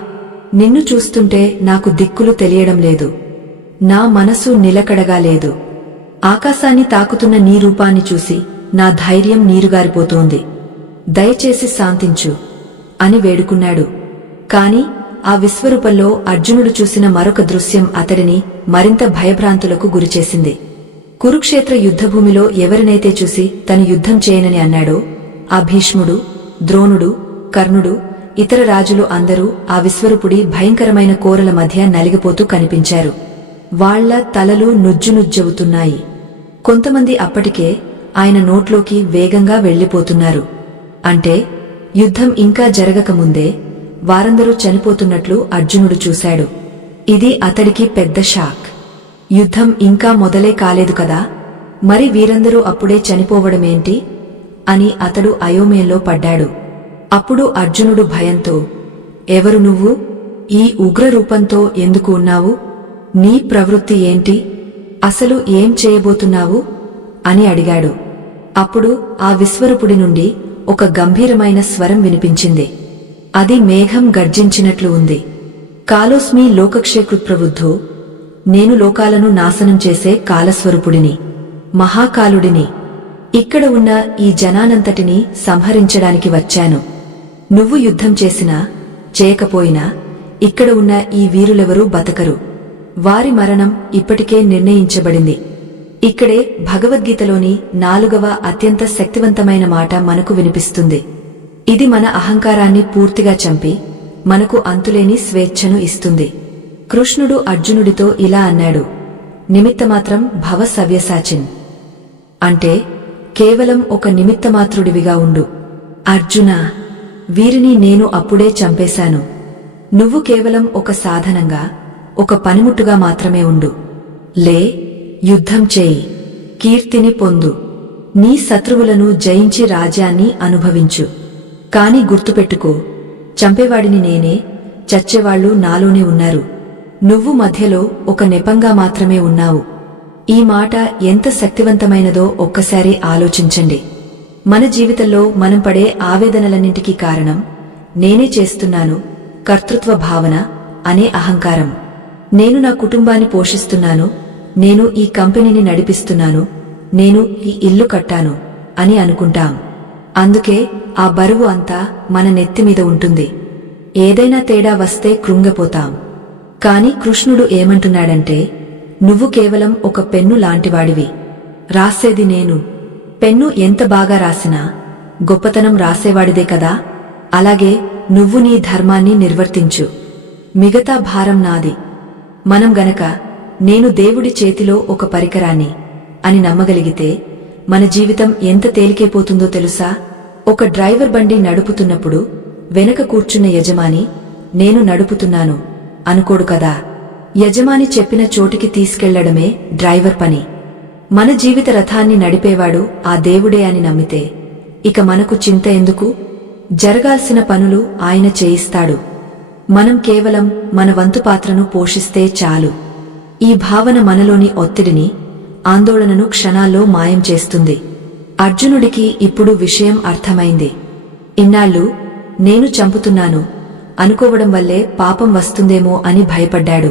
నిన్ను చూస్తుంటే నాకు దిక్కులు తెలియడం లేదు. నా మనసు నిలకడగా లేదు. ఆకాశాన్ని తాకుతున్న నీ రూపాన్ని చూసి నా ధైర్యం నీరుగారిపోతోంది. దయచేసి శాంతించు అని వేడుకున్నాడు. కాని ఆ విశ్వరూపంలో అర్జునుడు చూసిన మరొక దృశ్యం అతడిని మరింత భయభ్రాంతులకు గురిచేసింది. కురుక్షేత్ర యుద్ధభూమిలో ఎవరినైతే చూసి తను యుద్ధం చేయనని అన్నాడో ఆ భీష్ముడు, ద్రోణుడు, కర్ణుడు, ఇతర రాజులు అందరూ ఆ విశ్వరూపుడి భయంకరమైన కోరల మధ్య నలిగిపోతూ కనిపించారు. వాళ్ల తలలు నుజ్జునుజ్జవుతున్నాయి. కొంతమంది అప్పటికే ఆయన నోట్లోకి వేగంగా వెళ్లిపోతున్నారు. అంటే యుద్ధం ఇంకా జరగకముందే వారందరూ చనిపోతున్నట్లు అర్జునుడు చూశాడు. ఇది అతడికి పెద్ద షాక్. యుద్ధం ఇంకా మొదలే కాలేదు కదా, మరి వీరందరూ అప్పుడే చనిపోవడమేంటి అని అతడు అయోమయంలో పడ్డాడు. అప్పుడు అర్జునుడు భయంతో, ఎవరు నువ్వు? ఈ ఉగ్రరూపంతో ఎందుకు ఉన్నావు? నీ ప్రవృత్తి ఏంటి? అసలు ఏం చేయబోతున్నావు అని అడిగాడు. అప్పుడు ఆ విశ్వరూపుడి నుండి ఒక గంభీరమైన స్వరం వినిపించింది. అది మేఘం గర్జించినట్లు ఉంది. కాలోస్మి లోకక్షేకృత్ప్రవృద్ధో, నేను లోకాలను నాశనం చేసే కాలస్వరూపుడిని, మహాకాలుడిని. ఇక్కడ ఉన్న ఈ జనానంతటినీ సంహరించడానికి వచ్చాను. నువ్వు యుద్ధం చేసినా చేయకపోయినా ఇక్కడ ఉన్న ఈ వీరులెవరూ బతకరు. వారి మరణం ఇప్పటికే నిర్ణయించబడింది. ఇక్కడే భగవద్గీతలోని 4వ అత్యంత శక్తివంతమైన మాట మనకు వినిపిస్తుంది. ఇది మన అహంకారాన్ని పూర్తిగా చంపి మనకు అంతులేని స్వేచ్ఛను ఇస్తుంది. కృష్ణుడు అర్జునుడితో ఇలా అన్నాడు, నిమిత్తమాత్రం భవ సవ్యసాచిన్. అంటే కేవలం ఒక నిమిత్తమాత్రుడివిగా ఉండు. అర్జునా, వీరిని నేను అప్పుడే చంపేశాను. నువ్వు కేవలం ఒక సాధనంగా, ఒక పనిముట్టుగా మాత్రమే ఉండు. లే, యుద్ధం చేయి, కీర్తిని పొందు, నీ శత్రువులను జయించి రాజ్యాన్ని అనుభవించు. కాని గుర్తుపెట్టుకో, చంపేవాడిని నేనే, చచ్చేవాళ్లు నాలోనే ఉన్నారు. నువ్వు మధ్యలో ఒక నెపంగా మాత్రమే ఉన్నావు. ఈ మాట ఎంత శక్తివంతమైనదో ఒక్కసారి ఆలోచించండి. మన జీవితంలో మనం పడే ఆవేదనలన్నింటికీ కారణం నేనే చేస్తున్నాను కర్తృత్వ భావన అనే అహంకారం. నేను నా కుటుంబాన్ని పోషిస్తున్నాను, నేను ఈ కంపెనీని నడిపిస్తున్నాను, నేను ఈ ఇల్లు కట్టాను అని అనుకుంటాం. అందుకే ఆ బరువు అంతా మన నెత్తిమీద ఉంటుంది. ఏదైనా తేడా వస్తే కృంగిపోతాం. కాని కృష్ణుడు ఏమంటున్నాడంటే, నువ్వు కేవలం ఒక పెన్ను లాంటివాడివి. రాసేది నేను. పెన్ను ఎంత బాగా రాసినా గొప్పతనం రాసేవాడిదే కదా. అలాగే నువ్వు నీ ధర్మాన్ని నిర్వర్తించు, మిగతా భారం నాది. మనం గనక నేను దేవుడి చేతిలో ఒక పరికరాన్ని అని నమ్మగలిగితే మన జీవితం ఎంత తేలికైపోతుందో తెలుసా? ఒక డ్రైవర్ బండి నడుపుతున్నప్పుడు వెనక కూర్చున్న యజమాని నేను నడుపుతున్నాను అనుకోడు కదా. యజమాని చెప్పిన చోటికి తీసుకెళ్లడమే డ్రైవర్ పని. మన జీవిత రథాన్ని నడిపేవాడు ఆ దేవుడే అని నమ్మితే ఇక మనకు చింత ఎందుకు? జరగాల్సిన పనులు ఆయన చేయిస్తాడు. మనం కేవలం మన వంతు పాత్రను పోషిస్తే చాలు. ఈ భావన మనలోని ఒత్తిడిని, ఆందోళనను క్షణాల్లో మాయం చేస్తుంది. అర్జునుడికి ఇప్పుడు విషయం అర్థమైంది. ఇన్నాళ్లు నేను చంపుతున్నాను అనుకోవడం వల్లే పాపం వస్తుందేమో అని భయపడ్డాడు.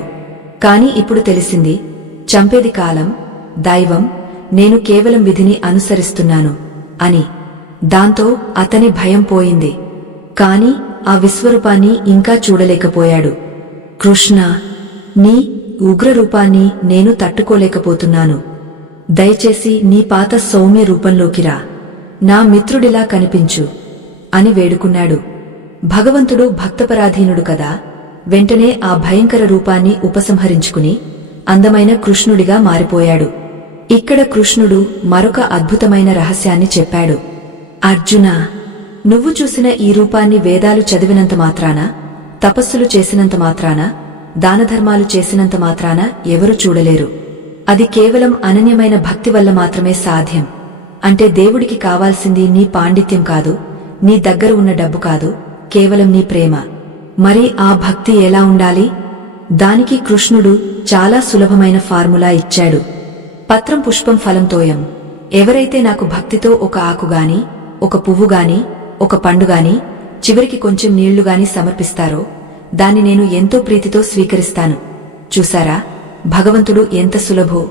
కాని ఇప్పుడు తెలిసింది, చంపేది కాలం, దైవం, నేను కేవలం విధిని అనుసరిస్తున్నాను అని. దాంతో అతని భయం పోయింది. కాని ఆ విశ్వరూపాన్ని ఇంకా చూడలేకపోయాడు. కృష్ణ, నీ ఉగ్రరూపాన్ని నేను తట్టుకోలేకపోతున్నాను. దయచేసి నీ పాత సౌమ్య రూపంలోకి రా, నా మిత్రుడిలా కనిపించు అని వేడుకున్నాడు. భగవంతుడు భక్తపరాధీనుడు కదా. వెంటనే ఆ భయంకర రూపాన్ని ఉపసంహరించుకుని అందమైన కృష్ణుడిగా మారిపోయాడు. ఇక్కడ కృష్ణుడు మరొక అద్భుతమైన రహస్యాన్ని చెప్పాడు. అర్జునా, నువ్వు చూసిన ఈ రూపాన్ని వేదాలు చదివినంత మాత్రాన, తపస్సులు చేసినంత మాత్రాన, దానధర్మాలు చేసినంత మాత్రాన ఎవరూ చూడలేరు. అది కేవలం అనన్యమైన భక్తి వల్ల మాత్రమే సాధ్యం. అంటే దేవుడికి కావాల్సింది నీ పాండిత్యం కాదు, నీ దగ్గర ఉన్న డబ్బు కాదు, కేవలం నీ ప్రేమ. మరి ఆ భక్తి ఎలా ఉండాలి? దానికి కృష్ణుడు చాలా సులభమైన ఫార్ములా ఇచ్చాడు. పత్రం పుష్పం ఫలం తోయం. ఎవరైతే నాకు భక్తితో ఒక ఆకుగాని, ఒక పువ్వుగాని, ఒక పండుగాని, చివరికి కొంచెం నీళ్లుగాని సమర్పిస్తారో దాన్ని నేను ఎంతో ప్రీతితో స్వీకరిస్తాను. చూసారా భగవంతుడు ఎంత సులభో.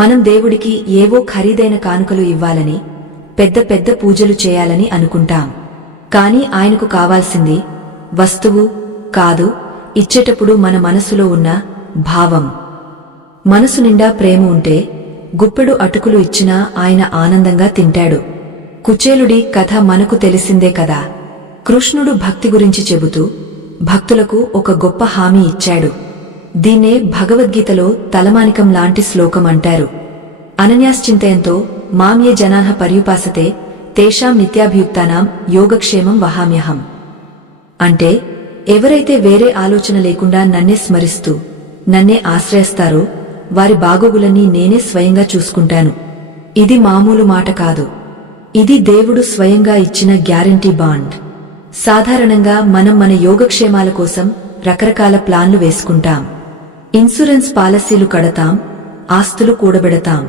మనం దేవుడికి ఏవో ఖరీదైన కానుకలు ఇవ్వాలని, పెద్ద పెద్ద పూజలు చేయాలని అనుకుంటాం. కాని ఆయనకు కావాల్సింది వస్తువు కాదు, ఇచ్చేటప్పుడు మన మనసులో ఉన్న భావం. మనసు నిండా ప్రేమ ఉంటే గుప్పెడు అటుకులు ఇచ్చినా ఆయన ఆనందంగా తింటాడు. కుచేలుడి కథ మనకు తెలిసిందే కదా. కృష్ణుడు భక్తి గురించి చెబుతూ భక్తులకు ఒక గొప్ప హామీ ఇచ్చాడు. దీన్నే భగవద్గీతలో తలమానికం లాంటి శ్లోకం అంటారు. అనన్యాశ్చింతయంతో మామ్యే జనాః పర్యుపాసతే తేషాం నిత్యాభియుక్తానాం యోగక్షేమం వహామ్యహం. అంటే ఎవరైతే వేరే ఆలోచన లేకుండా నన్నే స్మరిస్తూ నన్నే ఆశ్రయిస్తారో వారి బాగోగులన్నీ నేనే స్వయంగా చూసుకుంటాను. ఇది మామూలు మాట కాదు, ఇది దేవుడు స్వయంగా ఇచ్చిన గ్యారంటీ బాండ్. సాధారణంగా మనం మన యోగక్షేమాల కోసం రకరకాల ప్లాన్లు వేసుకుంటాం. ఇన్సూరెన్స్ పాలసీలు కడతాం, ఆస్తులు కూడబెడతాం.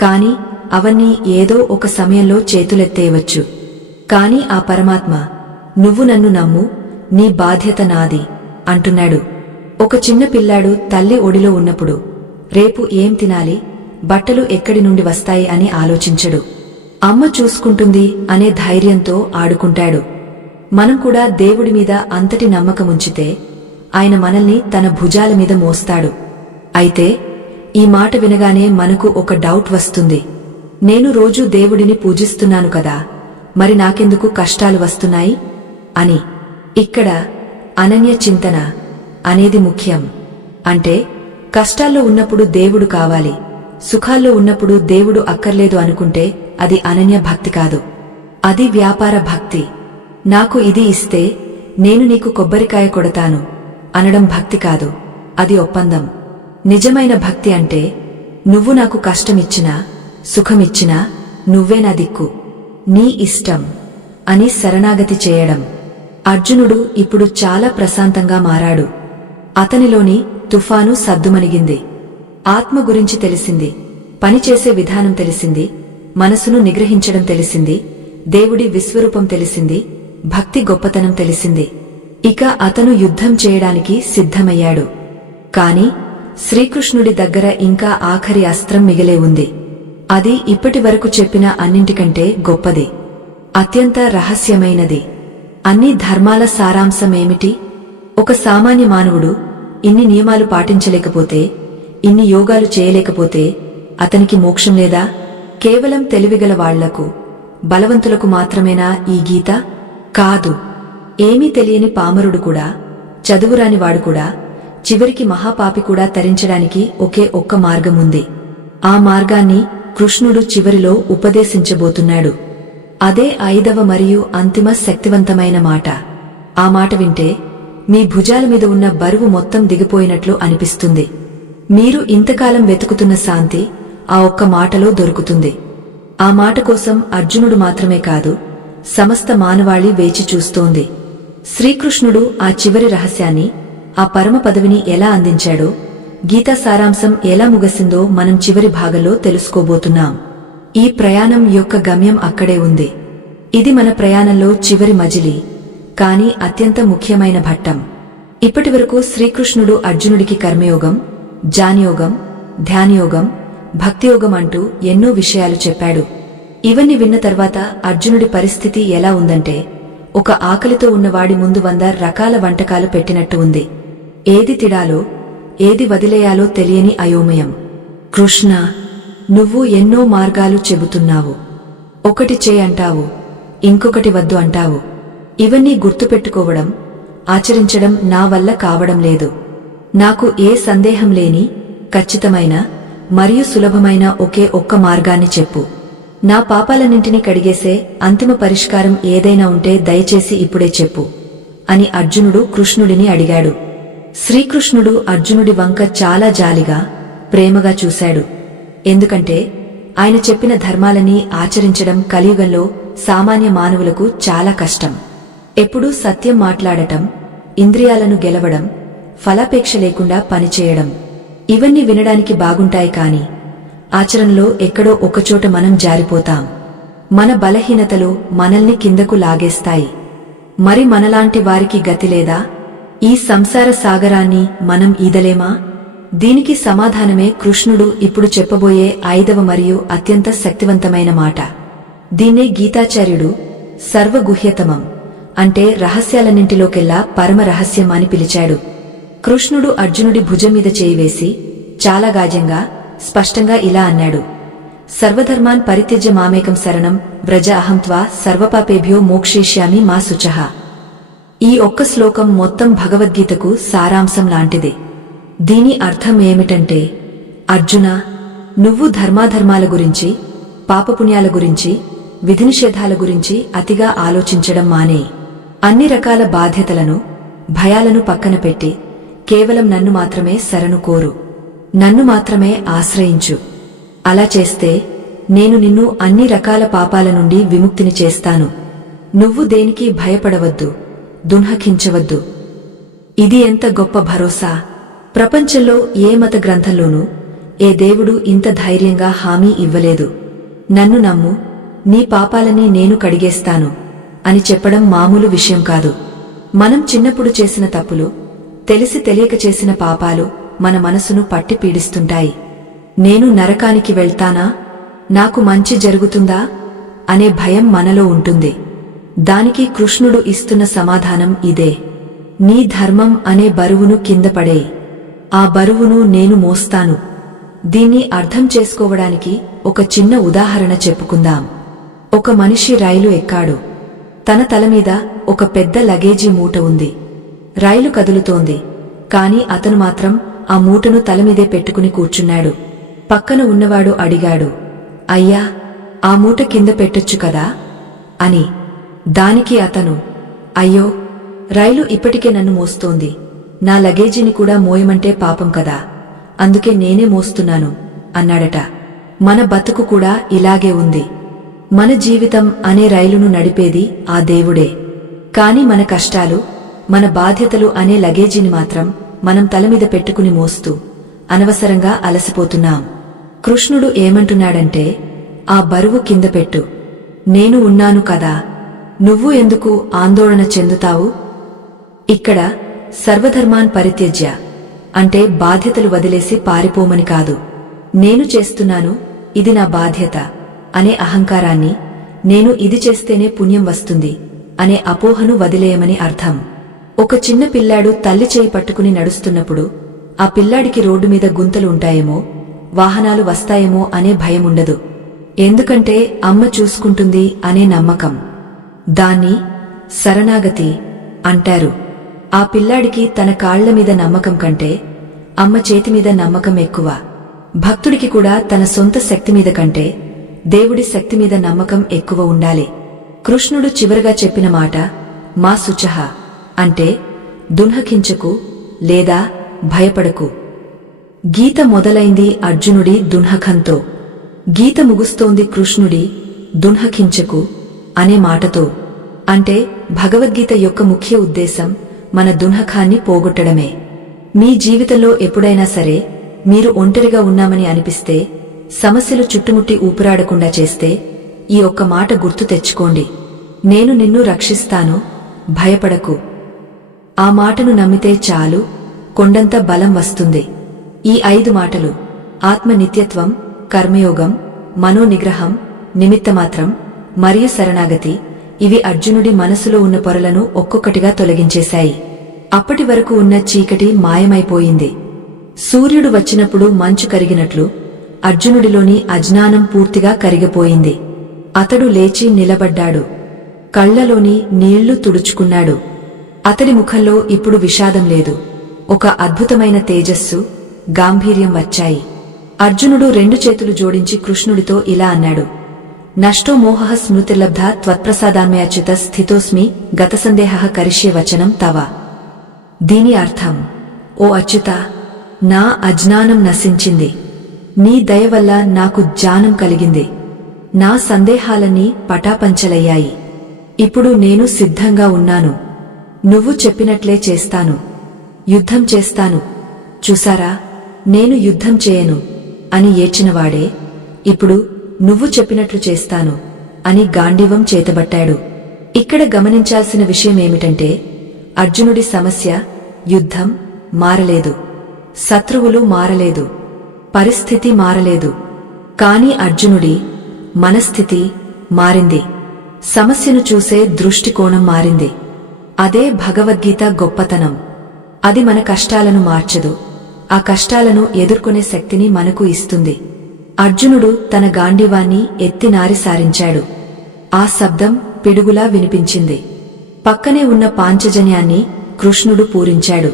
కాని అవన్నీ ఏదో ఒక సమయంలో చేతులెత్తేయవచ్చు. కాని ఆ పరమాత్మ నువ్వు నన్ను నమ్ము, నీ బాధ్యత నాది అంటున్నాడు. ఒక చిన్న పిల్లాడు తల్లి ఒడిలో ఉన్నప్పుడు రేపు ఏం తినాలి, బట్టలు ఎక్కడి నుండి వస్తాయి అని ఆలోచించడు. అమ్మ చూసుకుంటుంది అనే ధైర్యంతో ఆడుకుంటాడు. మనం కూడా దేవుడి మీద అంతటి నమ్మకముంచితే ఆయన మనల్ని తన భుజాల మీద మోస్తాడు. అయితే ఈ మాట వినగానే మనకు ఒక డౌట్ వస్తుంది. నేను రోజూ దేవుడిని పూజిస్తున్నాను కదా, మరి నాకెందుకు కష్టాలు వస్తున్నాయి అని. ఇక్కడ అనన్య చింతన అనేది ముఖ్యం. అంటే కష్టాల్లో ఉన్నప్పుడు దేవుడు కావాలి, సుఖాల్లో ఉన్నప్పుడు దేవుడు అక్కర్లేదు అనుకుంటే అది అనన్య భక్తి కాదు, అది వ్యాపార భక్తి. నాకు ఇది ఇస్తే నేను నీకు కొబ్బరికాయ కొడతాను అనడం భక్తి కాదు, అది ఒప్పందం. నిజమైన భక్తి అంటే నువ్వు నాకు కష్టమిచ్చినా సుఖమిచ్చినా నువ్వే నా దిక్కు, నీ ఇష్టం అని శరణాగతి చేయడం. అర్జునుడు ఇప్పుడు చాలా ప్రశాంతంగా మారాడు. అతనిలోని తుఫాను సద్దుమణిగింది. ఆత్మ గురించి తెలిసింది, పనిచేసే విధానం తెలిసింది, మనసును నిగ్రహించడం తెలిసింది, దేవుడి విశ్వరూపం తెలిసింది, భక్తి గొప్పతనం తెలిసింది. ఇక అతను యుద్ధం చేయడానికి సిద్ధమయ్యాడు. కాని శ్రీకృష్ణుడి దగ్గర ఇంకా ఆఖరి అస్త్రం మిగిలే ఉంది. అది ఇప్పటి వరకు చెప్పిన అన్నింటికంటే గొప్పది, అత్యంత రహస్యమైనది. అన్ని ధర్మాల సారాంశమేమిటి? ఒక సామాన్య మానవుడు ఇన్ని నియమాలు పాటించలేకపోతే, ఇన్ని యోగాలు చేయలేకపోతే అతనికి మోక్షం లేదా? కేవలం తెలివిగల వాళ్లకు, బలవంతులకు మాత్రమేనా ఈ గీత? కాదు. ఏమీ తెలియని పామరుడు కూడా, చదువురానివాడు కూడా, చివరికి మహాపాపి కూడా తరించడానికి ఒకే ఒక్క మార్గముంది. ఆ మార్గాన్ని కృష్ణుడు చివరిలో ఉపదేశించబోతున్నాడు. అదే 5వ మరియు అంతిమ శక్తివంతమైన మాట. ఆ మాట వింటే మీ భుజాల మీద ఉన్న బరువు మొత్తం దిగిపోయినట్లు అనిపిస్తుంది. మీరు ఇంతకాలం వెతుకుతున్న శాంతి ఆ ఒక్క మాటలో దొరుకుతుంది. ఆ మాట కోసం అర్జునుడు మాత్రమే కాదు, సమస్త మానవాళి వేచి చూస్తోంది. శ్రీకృష్ణుడు ఆ చివరి రహస్యాన్ని, ఆ పరమ పదవిని ఎలా అందించాడో, గీతా సారాంశం ఎలా ముగిసిందో మనం చివరి భాగంలో తెలుసుకోబోతున్నాం. ఈ ప్రయాణం యొక్క గమ్యం అక్కడే ఉంది. ఇది మన ప్రయాణంలో చివరి మజిలీ, కాని అత్యంత ముఖ్యమైన ఘట్టం. ఇప్పటివరకు శ్రీకృష్ణుడు అర్జునుడికి కర్మయోగం, జ్ఞానయోగం, ధ్యానయోగం, భక్తియోగం అంటూ ఎన్నో విషయాలు చెప్పాడు. ఇవన్నీ విన్న తర్వాత అర్జునుడి పరిస్థితి ఎలా ఉందంటే, ఒక ఆకలితో ఉన్నవాడి ముందు 100 రకాల వంటకాలు పెట్టినట్టు ఉంది. ఏది తిడాలో ఏది వదిలేయాలో తెలియని అయోమయం. కృష్ణ, నువ్వు ఎన్నో మార్గాలు చెబుతున్నావు. ఒకటి అంటావు, ఇంకొకటి వద్దు అంటావు. ఇవన్నీ గుర్తుపెట్టుకోవడం, ఆచరించడం నా వల్ల కావడం లేదు. నాకు ఏ సందేహం లేని, ఖచ్చితమైన మరియు సులభమైన ఒకే ఒక్క మార్గాన్ని చెప్పు. నా పాపాలన్నింటినీ కడిగేసే అంతిమ పరిష్కారం ఏదైనా ఉంటే దయచేసి ఇప్పుడే చెప్పు అని అర్జునుడు కృష్ణుడిని అడిగాడు. శ్రీకృష్ణుడు అర్జునుడి వంక చాలా జాలిగా, ప్రేమగా చూశాడు. ఎందుకంటే ఆయన చెప్పిన ధర్మాలని ఆచరించడం కలియుగంలో సామాన్య మానవులకు చాలా కష్టం. ఎప్పుడూ సత్యం మాట్లాడటం, ఇంద్రియాలను గెలవడం, ఫలాపేక్ష లేకుండా పనిచేయడం, ఇవన్నీ వినడానికి బాగుంటాయి కాని ఆచరణలో ఎక్కడో ఒకచోట మనం జారిపోతాం. మన బలహీనతలు మనల్ని కిందకు లాగేస్తాయి. మరి మనలాంటి వారికి గతి లేదా? ఈ సంసార సాగరాన్ని మనం ఈదలేమా? దీనికి సమాధానమే కృష్ణుడు ఇప్పుడు చెప్పబోయే 5వ మరియు అత్యంత శక్తివంతమైన మాట. దీన్నే గీతాచార్యుడు సర్వగుహ్యతమం అంటే రహస్యాలన్నింటిలోకెల్లా పరమ రహస్యం అని పిలిచాడు. కృష్ణుడు అర్జునుడి భుజం మీద చేయి వేసి చాలా గాజంగా స్పష్టంగా ఇలా అన్నాడు: సర్వధర్మాన్ పరిత్యజ్య మామేకం శరణం వ్రజ అహం త్వా సర్వపాపేభ్యో మోక్షయిష్యామి మా శుచః. ఈ ఒక్క శ్లోకం మొత్తం భగవద్గీతకు సారాంశం లాంటిదే. దీని అర్థం ఏమిటంటే, అర్జునా, నువ్వు ధర్మాధర్మాల గురించి, పాపపుణ్యాల గురించి, విధినిషేధాల గురించి అతిగా ఆలోచించడం మానేయి. అన్ని రకాల బాధ్యతలను, భయాలను పక్కన పెట్టి కేవలం నన్ను మాత్రమే శరణు కోరు. నన్ను మాత్రమే ఆశ్రయించు. అలా చేస్తే నేను నిన్ను అన్ని రకాల పాపాల నుండి విముక్తిని చేస్తాను. నువ్వు దేనికి భయపడవద్దు, దున్హకించవద్దు. ఇది ఎంత గొప్ప భరోసా! ప్రపంచంలో ఏ మత గ్రంథంలోనూ ఏ దేవుడు ఇంత ధైర్యంగా హామీ ఇవ్వలేదు. నన్ను నమ్ము, నీ పాపాలని నేను కడిగేస్తాను అని చెప్పడం మామూలు విషయం కాదు. మనం చిన్నప్పుడు చేసిన తప్పులు, తెలిసి తెలియక చేసిన పాపాలు మన మనసును పట్టి పీడిస్తుంటాయి. నేను నరకానికి వెళ్తానా, నాకు మంచి జరుగుతుందా అనే భయం మనలో ఉంటుంది. దానికి కృష్ణుడు ఇస్తున్న సమాధానం ఇదే: నీ ధర్మం అనే బరువును కింద పడేయ్. ఆ బరువును నేను మోస్తాను. దీన్ని అర్థం చేసుకోవడానికి ఒక చిన్న ఉదాహరణ చెప్పుకుందాం. ఒక మనిషి రైలు ఎక్కాడు. తన తలమీద ఒక పెద్ద లగేజీ మూట ఉంది. రైలు కదులుతోంది, కాని అతను మాత్రం ఆ మూటను తలమీదే పెట్టుకుని కూర్చున్నాడు. పక్కన ఉన్నవాడు అడిగాడు: అయ్యా, ఆ మూట కింద పెట్టొచ్చు కదా అని. దానికి అతను: అయ్యో, రైలు ఇప్పటికే నన్ను మోస్తోంది, నా లగేజీని కూడా మోయమంటే పాపం కదా, అందుకే నేనే మోస్తున్నాను అన్నాడట. మన బతుకు కూడా ఇలాగే ఉంది. మన జీవితం అనే రైలును నడిపేది ఆ దేవుడే. కాని మన కష్టాలు, మన బాధ్యతలు అనే లగేజీని మాత్రం మనం తలమీద పెట్టుకుని మోస్తూ అనవసరంగా అలసిపోతున్నాం. కృష్ణుడు ఏమంటున్నాడంటే, ఆ బరువు కింద పెట్టు. నేను ఉన్నాను కదా, నువ్వు ఎందుకు ఆందోళన చెందుతావు? ఇక్కడ సర్వధర్మాన్ పరిత్యజ్య అంటే బాధ్యతలు వదిలేసి పారిపోమని కాదు. నేను చేస్తున్నాను, ఇది నా బాధ్యత అనే అహంకారాన్ని, నేను ఇది చేస్తేనే పుణ్యం వస్తుంది అనే అపోహను వదిలేయమని అర్థం. ఒక చిన్న పిల్లాడు తల్లి చేయి పట్టుకుని నడుస్తున్నప్పుడు ఆ పిల్లాడికి రోడ్డు మీద గుంతలు ఉంటాయేమో, వాహనాలు వస్తాయేమో అనే భయముండదు. ఎందుకంటే అమ్మ చూసుకుంటుంది అనే నమ్మకం. దాన్ని శరణాగతి అంటారు. ఆ పిల్లాడికి తన కాళ్ల మీద నమ్మకం కంటే అమ్మ చేతిమీద నమ్మకం ఎక్కువ. భక్తుడికి కూడా తన సొంత శక్తి మీద కంటే దేవుడి శక్తి మీద నమ్మకం ఎక్కువ ఉండాలి. కృష్ణుడు చివరగా చెప్పిన మాట మా శుచః అంటే దున్హకించకు లేదా భయపడకు. గీత మొదలైంది అర్జునుడి దున్హకంతో. గీత ముగుస్తోంది కృష్ణుడి దున్హకించకు అనే మాటతో. అంటే భగవద్గీత యొక్క ముఖ్య ఉద్దేశం మన దున్హకాన్ని పోగొట్టడమే. మీ జీవితంలో ఎప్పుడైనా సరే మీరు ఒంటరిగా ఉన్నామని అనిపిస్తే, సమస్యలు చుట్టుముట్టి ఊపిరాడకుండా చేస్తే ఈ ఒక్క మాట గుర్తు తెచ్చుకోండి: నేను నిన్ను రక్షిస్తాను, భయపడకు. ఆ మాటను నమ్మితే చాలు, కొండంత బలం వస్తుంది. ఈ 5 మాటలు ఆత్మ నిత్యత్వం, కర్మయోగం, మనోనిగ్రహం, నిమిత్తమాత్రం మరియు శరణాగతి ఇవి అర్జునుడి మనసులో ఉన్న పొరలను ఒక్కొక్కటిగా తొలగించేశాయి. అప్పటి వరకు ఉన్న చీకటి మాయమైపోయింది. సూర్యుడు వచ్చినప్పుడు మంచు కరిగినట్లు అర్జునుడిలోని అజ్ఞానం పూర్తిగా కరిగిపోయింది. అతడు లేచి నిలబడ్డాడు. కళ్లలోని నీళ్లు తుడుచుకున్నాడు. అతడి ముఖంలో ఇప్పుడు విషాదం లేదు. ఒక అద్భుతమైన తేజస్సు, గాంభీర్యం వచ్చాయి. అర్జునుడు 2 చేతులు జోడించి కృష్ణుడితో ఇలా అన్నాడు: నష్టో మోహః స్మృతిర్లబ్ధా త్వత్ప్రసాదాన్మయాచ్యుత స్థితోస్మి గతసందేహః కరిష్యే వచనం తవ. దీని అర్థం: ఓ అచ్యుత, నా అజ్ఞానం నశించింది, నీ దయ వల్ల నాకు జ్ఞానం కలిగింది. నా సందేహాలన్నీ పటాపంచలయ్యాయి. ఇప్పుడు నేను సిద్ధంగా ఉన్నాను. నువ్వు చెప్పినట్లే చేస్తాను. యుద్ధం చేస్తాను. చూసారా, నేను యుద్ధం చేయను అని ఏడ్చినవాడే ఇప్పుడు నువ్వు చెప్పినట్లు చేస్తాను అని గాంధీవం చేతబట్టాడు. ఇక్కడ గమనించాల్సిన విషయమేమిటంటే అర్జునుడి సమస్య యుద్ధం మారలేదు, శత్రువులు మారలేదు, పరిస్థితి మారలేదు. కాని అర్జునుడి మనస్థితి మారింది. సమస్యను చూసే దృష్టికోణం మారింది. అదే భగవద్గీత గొప్పతనం. అది మన కష్టాలను మార్చదు, ఆ కష్టాలను ఎదుర్కొనే శక్తిని మనకు ఇస్తుంది. అర్జునుడు తన గాంధీవాన్ని ఎత్తి నారి సారించాడు. ఆ శబ్దం పిడుగులా వినిపించింది. పక్కనే ఉన్న పాంచజన్యాన్ని కృష్ణుడు పూరించాడు.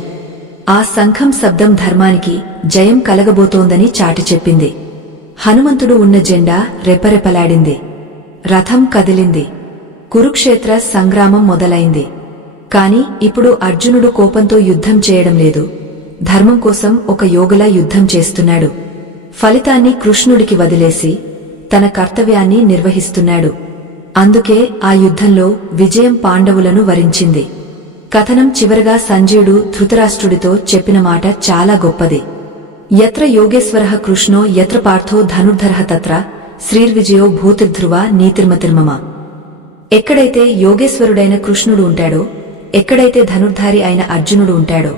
ఆ శంఖం శబ్దం ధర్మానికి జయం కలగబోతోందని చాటి చెప్పింది. హనుమంతుడు ఉన్న జెండా రెపరెపలాడింది. రథం కదిలింది. కురుక్షేత్ర సంగ్రామం మొదలైంది. కాని ఇప్పుడు అర్జునుడు కోపంతో యుద్ధం చేయడం లేదు, ధర్మం కోసం ఒక యోగిలా యుద్ధం చేస్తున్నాడు. ఫలితాన్ని కృష్ణుడికి వదిలేసి తన కర్తవ్యాన్ని నిర్వహిస్తున్నాడు. అందుకే ఆ యుద్ధంలో విజయం పాండవులను వరించింది. కథనం చివరగా సంజయుడు ధృతరాష్ట్రుడితో చెప్పిన మాట చాలా గొప్పది. యత్ర యోగేశ్వరః కృష్ణో యత్ర పార్థో ధనుర్ధరః తత్ర శ్రీర్విజయో భూతిర్ధ్రువ నీతిర్మతిర్మమ. ఎక్కడైతే యోగేశ్వరుడైన కృష్ణుడు ఉంటాడో, ఎక్కడైతే ధనుర్ధారి అయిన అర్జునుడు ఉంటాడో,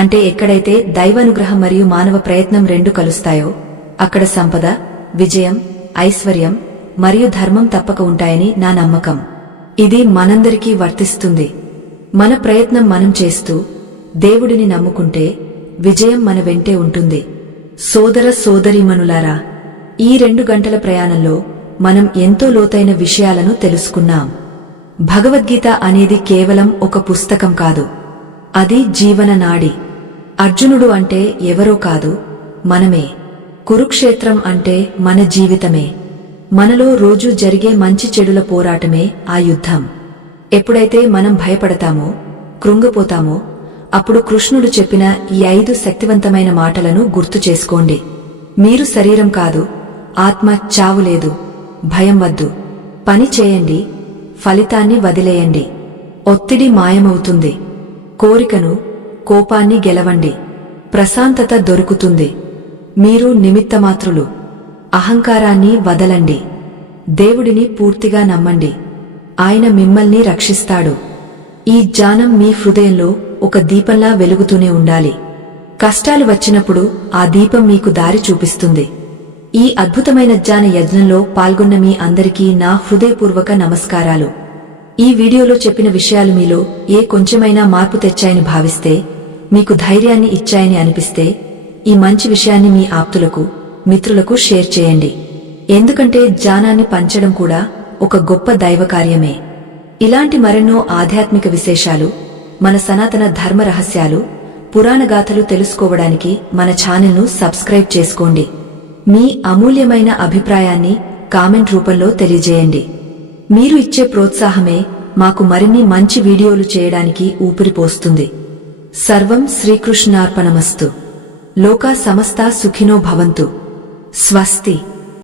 అంటే ఎక్కడైతే దైవానుగ్రహం మరియు మానవ ప్రయత్నం రెండు కలుస్తాయో అక్కడ సంపద, విజయం, ఐశ్వర్యం మరియు ధర్మం తప్పక ఉంటాయని నా నమ్మకం. ఇది మనందరికీ వర్తిస్తుంది. మన ప్రయత్నం మనం చేస్తూ దేవుడిని నమ్ముకుంటే విజయం మన వెంటే ఉంటుంది. సోదర సోదరీమణులారా, ఈ 2 గంటల ప్రయాణంలో మనం ఎంతో లోతైన విషయాలను తెలుసుకున్నాం. భగవద్గీత అనేది కేవలం ఒక పుస్తకం కాదు, అది జీవన నాడి. అర్జునుడు అంటే ఎవరో కాదు, మనమే. కురుక్షేత్రం అంటే మన జీవితమే. మనలో రోజూ జరిగే మంచి చెడుల పోరాటమే ఆ యుద్ధం. ఎప్పుడైతే మనం భయపడతామో, కృంగిపోతామో, అప్పుడు కృష్ణుడు చెప్పిన ఈ 5 శక్తివంతమైన మాటలను గుర్తు చేసుకోండి. మీరు శరీరం కాదు, ఆత్మ. చావులేదు, భయం వద్దు. పని చేయండి, ఫలితాన్ని వదిలేయండి. ఒత్తిడి మాయమవుతుంది. కోరికను, కోపాన్ని గెలవండి, ప్రశాంతత దొరుకుతుంది. మీరు నిమిత్తమాత్రులు. అహంకారాన్ని వదలండి. దేవుడిని పూర్తిగా నమ్మండి. ఆయన మిమ్మల్ని రక్షిస్తాడు. ఈ జ్ఞానం మీ హృదయంలో ఒక దీపంలా వెలుగుతూనే ఉండాలి. కష్టాలు వచ్చినప్పుడు ఆ దీపం మీకు దారి చూపిస్తుంది. ఈ అద్భుతమైన జ్ఞాన యజ్ఞంలో పాల్గొన్న మీ అందరికీ నా హృదయపూర్వక నమస్కారాలు. ఈ వీడియోలో చెప్పిన విషయాలు మీలో ఏ కొంచెమైనా మార్పు తెచ్చాయని భావిస్తే, మీకు ధైర్యాన్ని ఇచ్చాయని అనిపిస్తే, ఈ మంచి విషయాన్ని మీ ఆప్తులకు, మిత్రులకు షేర్ చేయండి. ఎందుకంటే జ్ఞానాన్ని పంచడం కూడా ఒక గొప్ప దైవకార్యమే. ఇలాంటి మరెన్నో ఆధ్యాత్మిక విశేషాలు, మన సనాతన ధర్మ రహస్యాలు, పురాణగాథలు తెలుసుకోవడానికి మన ఛానల్ను సబ్స్క్రైబ్ చేసుకోండి. మీ అమూల్యమైన అభిప్రాయాన్ని కామెంట్ రూపంలో తెలియజేయండి. మీరు ఇచ్చే ప్రోత్సాహమే మాకు మరిన్ని మంచి వీడియోలు చేయడానికి ఊపిరిపోస్తుంది. సర్వం శ్రీకృష్ణార్పణమస్తు. లోకా సమస్తా సుఖినో భవంతు. స్వస్తి.